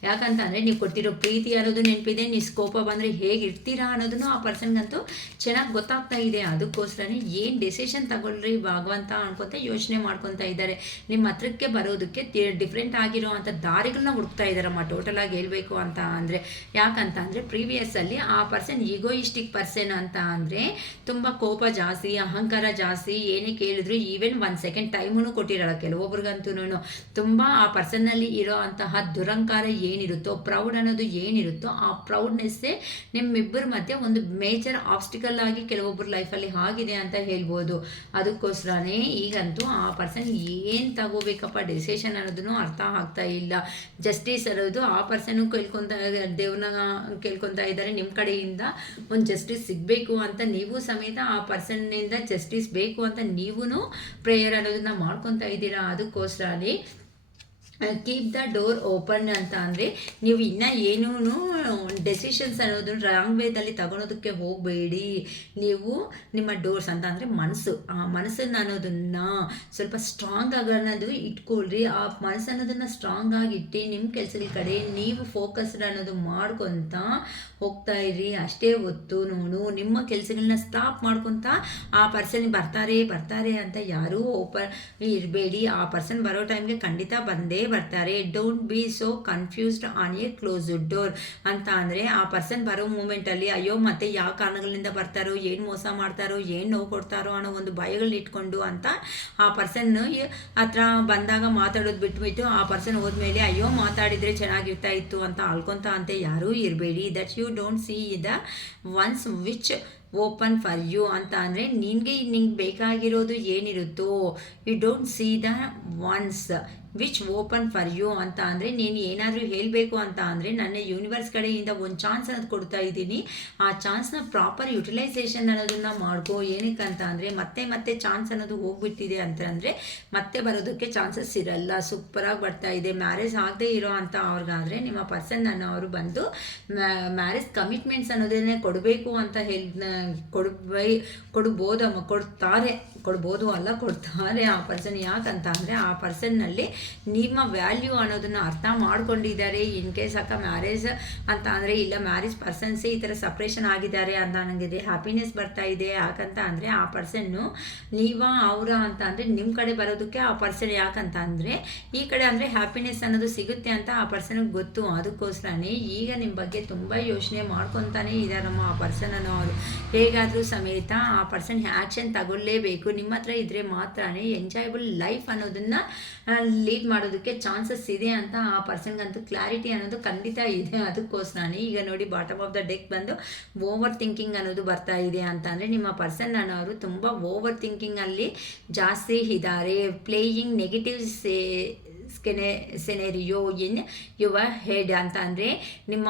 ಯಾಕಂತ ಅಂದರೆ ನೀವು ಕೊಡ್ತಿರೋ ಪ್ರೀತಿ ಅನ್ನೋದು ನೆನಪಿದೆ, ನೀವು ಸ್ಕೋಪ ಬಂದರೆ ಹೇಗಿರ್ತೀರಾ ಅನ್ನೋದನ್ನು ಆ ಪರ್ಸನ್ಗಂತೂ ಚೆನ್ನಾಗಿ ಗೊತ್ತಾಗ್ತಾ ಇದೆ. ಅದಕ್ಕೋಸ್ಕರನೇ ಏನು ಡೆಸಿಷನ್ ತಗೊಳ್ರಿ ಭಗವಂತ ಅನ್ಕೊತ ಯೋಚನೆ ಮಾಡ್ಕೊತಾ ಇದ್ದಾರೆ. ನಿಮ್ಮ ಹತ್ರಕ್ಕೆ ಬರೋದಕ್ಕೆ ಡಿಫ್ರೆಂಟ್ ಆಗಿರೋ ಅಂಥ ದಾರಿಗಳನ್ನ ಹುಡುಕ್ತಾ ಇದ್ದಾರಮ್ಮ ಟೋಟಲ್ ಆಗಿ ಹೇಳ್ಬೇಕು ಅಂತ ಅಂದರೆ. ಯಾಕಂತ ಅಂದರೆ ಪ್ರೀವಿಯಸ್ಸಲ್ಲಿ ಆ ಪರ್ಸನ್ ಈಗೋಯಿಸ್ಟಿಕ್ ಪರ್ಸನ್ ಅಂತ ಅಂದರೆ ತುಂಬ ಕೋಪ ಜಾಸ್ತಿ, ಅಹಂಕಾರ ಜಾಸ್ತಿ, ಏನೇ ಕೇಳಿದ್ರು ಈವನ್ 1 ಸೆಕೆಂಡ್ ಟೈಮೂ ಕೊಟ್ಟಿರಲ್ಲ ಕೆಲವೊಬ್ರಿಗಂತೂ. ತುಂಬ ಆ ಪರ್ಸನ್ನಲ್ಲಿ ಇರೋ ಅಂತಹ ದುರಂಕಾರ ಏನಿರುತ್ತೋ, ಪ್ರೌಡ್ ಅನ್ನೋದು ಏನಿರುತ್ತೋ ಆ ಪ್ರೌಡ್ನೆಸ್ಸೇ ನಿಮ್ಮಿಬ್ಬರ ಮಧ್ಯೆ ಒಂದು ಮೇಜರ್ ಆಬ್ಸ್ಟಿಕಲ್ ಆಗಿ ಕೆಲವೊಬ್ಬರ ಲೈಫಲ್ಲಿ ಆಗಿದೆ ಅಂತ ಹೇಳ್ಬೋದು. ಅದಕ್ಕೋಸ್ಕರನೇ ಈಗಂತೂ ಆ ಪರ್ಸನ್ ಏನು ತಗೋಬೇಕಪ್ಪ ಡೆಸಿಷನ್ ಅನ್ನೋದನ್ನು ಅರ್ಥ ಆಗ್ತಾ ಇಲ್ಲ. ಜಸ್ಟಿಸ್ ಅನ್ನೋದು ಆ ಪರ್ಸನ್ನು ದೇವ್ರನ್ನ ಕೇಳ್ಕೊತಾ ಇದ್ದಾರೆ ನಿಮ್ಮ ಕಡೆಯಿಂದ ಒಂದು ಜಸ್ಟಿಸ್ ಸಿಗಬೇಕು ಅಂತ. ನೀವು ಸಮೇತ ಆ ಪರ್ಸನ್ನಿಂದ ಜಸ್ಟಿಸ್ ಬೇಕು ಅಂತ ನೀವೂ ಪ್ರೇಯರ್ ಅನ್ನೋದನ್ನ ಮಾಡ್ಕೊತಾ ಇದ್ದೀರಾ. ಅದಕ್ಕೋಸ್ಕರನೇ ಕೀಪ್ ದ ಡೋರ್ ಓಪನ್ ಅಂತ ಅಂದರೆ ನೀವು ಇನ್ನೂ ಏನೂ ಡೆಸಿಷನ್ಸ್ ಅನ್ನೋದು ರಾಂಗ್ ವೇದಲ್ಲಿ ತಗೊಳೋದಕ್ಕೆ ಹೋಗಬೇಡಿ. ನೀವು ನಿಮ್ಮ ಡೋರ್ಸ್ ಅಂತ ಅಂದರೆ ಮನಸ್ಸು, ಆ ಮನಸ್ಸನ್ನು ಅನ್ನೋದನ್ನು ಸ್ವಲ್ಪ ಸ್ಟ್ರಾಂಗ್ ಅನ್ನೋದು ಇಟ್ಕೊಳ್ರಿ. ಆ ಮನಸ್ಸು ಅನ್ನೋದನ್ನು ಸ್ಟ್ರಾಂಗ್ ಆಗಿ ಇಟ್ಟು ನಿಮ್ಮ ಕೆಲಸದ ಕಡೆ ನೀವು ಫೋಕಸ್ಡ್ ಅನ್ನೋದು ಮಾಡ್ಕೊತ ಹೋಗ್ತಾ ಇರ್ರಿ. ಅಷ್ಟೇ ಹೊತ್ತು ನಿಮ್ಮ ಕೆಲಸಗಳನ್ನ ಸ್ಟಾಪ್ ಮಾಡ್ಕೊತ ಆ ಪರ್ಸನ್ ಬರ್ತಾರೆ ಅಂತ ಯಾರೂ ಇರಬೇಡಿ. ಆ ಪರ್ಸನ್ ಬರೋ ಟೈಮ್ಗೆ ಖಂಡಿತ ಬಂದೇ ಬರ್ತಾರೆ. Don't be so confused on A closed door ಅಂತ ಅಂದರೆ ಆ ಪರ್ಸನ್ ಬರೋ ಮೂಮೆಂಟಲ್ಲಿ ಅಯ್ಯೋ ಮತ್ತೆ ಯಾವ ಕಾರಣಗಳಿಂದ ಬರ್ತಾರೋ, ಏನು ಮೋಸ ಮಾಡ್ತಾರೋ, ಏನು ನೋವು ಕೊಡ್ತಾರೋ ಅನ್ನೋ ಒಂದು ಭಯಗಳನ್ನ ಇಟ್ಕೊಂಡು ಅಂತ ಆ ಪರ್ಸನ್ ಹತ್ರ ಬಂದಾಗ ಮಾತಾಡೋದು ಬಿಟ್ಬಿಟ್ಟು ಆ ಪರ್ಸನ್ ಹೋದ್ಮೇಲೆ ಅಯ್ಯೋ ಮಾತಾಡಿದರೆ ಚೆನ್ನಾಗಿರ್ತಾ ಇತ್ತು ಅಂತ ಅಳ್ಕೊತ ಅಂತ ಯಾರೂ ಇರಬೇಡಿ. That you don't see the ones which open for you ಅಂತ ಅಂದರೆ ನಿಂಗೆ ಬೇಕಾಗಿರೋದು ಏನಿರುತ್ತೋ, you don't see the ones which open for you ಅಂತ ಅಂದರೆ ನೀನು ಏನಾದರೂ ಹೇಳಬೇಕು ಅಂತ ಅಂದರೆ ನನ್ನ ಯೂನಿವರ್ಸ್ ಕಡೆಯಿಂದ ಒಂದು ಚಾನ್ಸ್ ಅನ್ನೋದು ಕೊಡ್ತಾ ಇದ್ದೀನಿ. ಆ ಚಾನ್ಸ್ನ ಪ್ರಾಪರ್ ಯುಟಿಲೈಸೇಷನ್ ಅನ್ನೋದನ್ನು ಮಾಡ್ಕೋ. ಏನಕ್ಕೆ ಅಂತ ಅಂದರೆ ಮತ್ತೆ ಚಾನ್ಸ್ ಅನ್ನೋದು ಹೋಗ್ಬಿಟ್ಟಿದೆ ಅಂತಂದರೆ ಮತ್ತೆ ಬರೋದಕ್ಕೆ ಚಾನ್ಸಸ್ ಇರಲ್ಲ. ಸೂಪರಾಗಿ ಬರ್ತಾ ಇದೆ. ಮ್ಯಾರೇಜ್ ಆಗದೆ ಇರೋ ಅಂತ ಅವ್ರಿಗಾದರೆ ನಿಮ್ಮ ಪರ್ಸನ್ ಅವರು ಬಂದು ಮ್ಯಾರೇಜ್ ಕಮಿಟ್ಮೆಂಟ್ಸ್ ಅನ್ನೋದನ್ನೇ ಕೊಡಬೇಕು ಅಂತ ಕೊಡ್ತಾರೆ ಆ ಪರ್ಸನ್. ಯಾಕಂತ ಅಂದರೆ ಆ ಪರ್ಸನ್ನಲ್ಲಿ ನಿಮ್ಮ ವ್ಯಾಲ್ಯೂ ಅನ್ನೋದನ್ನು ಅರ್ಥ ಮಾಡ್ಕೊಂಡಿದ್ದಾರೆ. ಇನ್ ಕೇಸ್ ಅಕ್ಕ ಮ್ಯಾರೇಜ್ ಅಂತ ಅಂದರೆ ಇಲ್ಲ ಮ್ಯಾರೇಜ್ ಪರ್ಸನ್ಸೇ ಈ ಥರ ಸಪ್ರೇಷನ್ ಆಗಿದ್ದಾರೆ ಅಂತ ನನಗಿದೆ ಹ್ಯಾಪಿನೆಸ್ ಬರ್ತಾ ಇದೆ. ಯಾಕಂತ ಅಂದರೆ ಆ ಪರ್ಸನ್ನು ಅವರ ಅಂತ ಅಂದರೆ ನಿಮ್ಮ ಕಡೆ ಬರೋದಕ್ಕೆ ಆ ಪರ್ಸನ್ ಯಾಕಂತ ಅಂದರೆ ಈ ಕಡೆ ಅಂದರೆ ಹ್ಯಾಪಿನೆಸ್ ಅನ್ನೋದು ಸಿಗುತ್ತೆ ಅಂತ ಆ ಪರ್ಸನ್ಗೆ ಗೊತ್ತು. ಅದಕ್ಕೋಸ್ಕರನೇ ಈಗ ನಿಮ್ಮ ಬಗ್ಗೆ ತುಂಬ ಯೋಚನೆ ಮಾಡ್ಕೊತಾನೆ ಇದ್ದಾರಮ್ಮ ಆ ಪರ್ಸನ್ ಅನ್ನೋರು. ಹೇಗಾದರೂ ಸಮೇತ ಆ ಪರ್ಸನ್ ಆ್ಯಕ್ಷನ್ ತಗೊಳ್ಳೇಬೇಕು. ನಿಮ್ಮ ಹತ್ರ ಇದ್ದರೆ ಮಾತ್ರನೇ ಎಂಜಾಯಬಲ್ ಲೈಫ್ ಅನ್ನೋದನ್ನು ಲೀಡ್ ಮಾಡೋದಕ್ಕೆ ಚಾನ್ಸಸ್ ಇದೆ ಅಂತ ಆ ಪರ್ಸನ್ಗಂತೂ ಕ್ಲಾರಿಟಿ ಅನ್ನೋದು ಖಂಡಿತ ಇದೆ. ಅದಕ್ಕೋಸ್ಕರನೇ ಈಗ ನೋಡಿ ಬಾಟಮ್ ಆಫ್ ದ ಡೆಕ್ ಬಂದು ಓವರ್ ಥಿಂಕಿಂಗ್ ಅನ್ನೋದು ಬರ್ತಾ ಇದೆ ಅಂತ ಅಂದರೆ ನಿಮ್ಮ ಪರ್ಸನ್ ಅನ್ನೋರು ತುಂಬ ಓವರ್ ಥಿಂಕಿಂಗಲ್ಲಿ ಜಾಸ್ತಿ ಇದ್ದಾರೆ. Playing negative scenario in your head ಅಂತ ಅಂದರೆ ನಿಮ್ಮ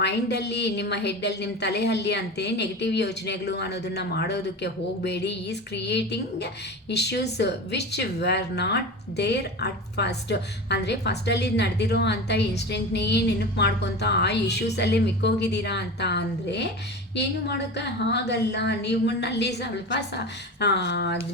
ಮೈಂಡಲ್ಲಿ, ನಿಮ್ಮ ಹೆಡ್ಡಲ್ಲಿ, ನಿಮ್ಮ ತಲೆಯಲ್ಲಿ ಅಂತೆ ನೆಗೆಟಿವ್ ಯೋಚನೆಗಳು ಅನ್ನೋದನ್ನು ಮಾಡೋದಕ್ಕೆ ಹೋಗಬೇಡಿ. Is creating issues which were not there at first ಅಂದರೆ ಫಸ್ಟಲ್ಲಿ ನಡೆದಿರೋ ಅಂಥ ಇನ್ಸಿಡೆಂಟ್ನೇ ನೆನಪು ಮಾಡ್ಕೊತ ಆ ಇಶ್ಯೂಸಲ್ಲೇ ಮಿಕ್ಕೋಗಿದ್ದೀರಾ ಅಂತ ಅಂದರೆ ಏನು ಮಾಡೋಕ್ಕೆ ಆಗಲ್ಲ. ನಿಮ್ಮನ್ನಲ್ಲಿ ಸ್ವಲ್ಪ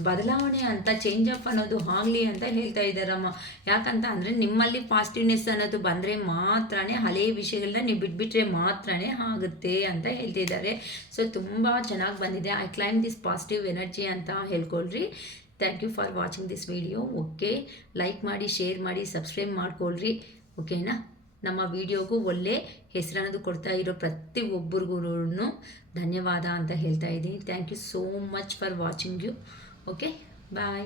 ಬದಲಾವಣೆ ಅಂತ ಚೇಂಜ್ ಆಫ್ ಅನ್ನೋದು ಆಗಲಿ ಅಂತ ಹೇಳ್ತಾ ಇದ್ದಾರಮ್ಮ. ಯಾಕಂತ ಅಂದರೆ ನಿಮ್ಮಲ್ಲಿ ಪಾಸಿಟಿವ್ನೆಸ್ ಅನ್ನೋದು ಬಂದರೆ ಮಾತ್ರನೇ ಹಳೆಯ ವಿಷಯಗಳನ್ನ ನೀವು ಬಿಟ್ಬಿಟ್ರೆ ಮಾತ್ರನೇ ಆಗುತ್ತೆ ಅಂತ ಹೇಳ್ತಿದ್ದಾರೆ. ಸೊ ತುಂಬ ಚೆನ್ನಾಗಿ ಬಂದಿದೆ. I claim this positive energy ಅಂತ ಹೇಳ್ಕೊಳ್ರಿ. Thank you for watching this video. Okay, like ಮಾಡಿ, ಶೇರ್ ಮಾಡಿ, ಸಬ್ಸ್ಕ್ರೈಬ್ ಮಾಡ್ಕೊಳ್ರಿ. ಓಕೆನಾ? ನಮ್ಮ ವಿಡಿಯೋಗೂ ಒಳ್ಳೆ ಹೆಸರನ್ನೋದು ಕೊಡ್ತಾ ಇರೋ ಪ್ರತಿ ಒಬ್ಬರಿಗೂ ಧನ್ಯವಾದ ಅಂತ ಹೇಳ್ತಾ ಇದ್ದೀನಿ. Thank you so much for watching you. Okay, bye.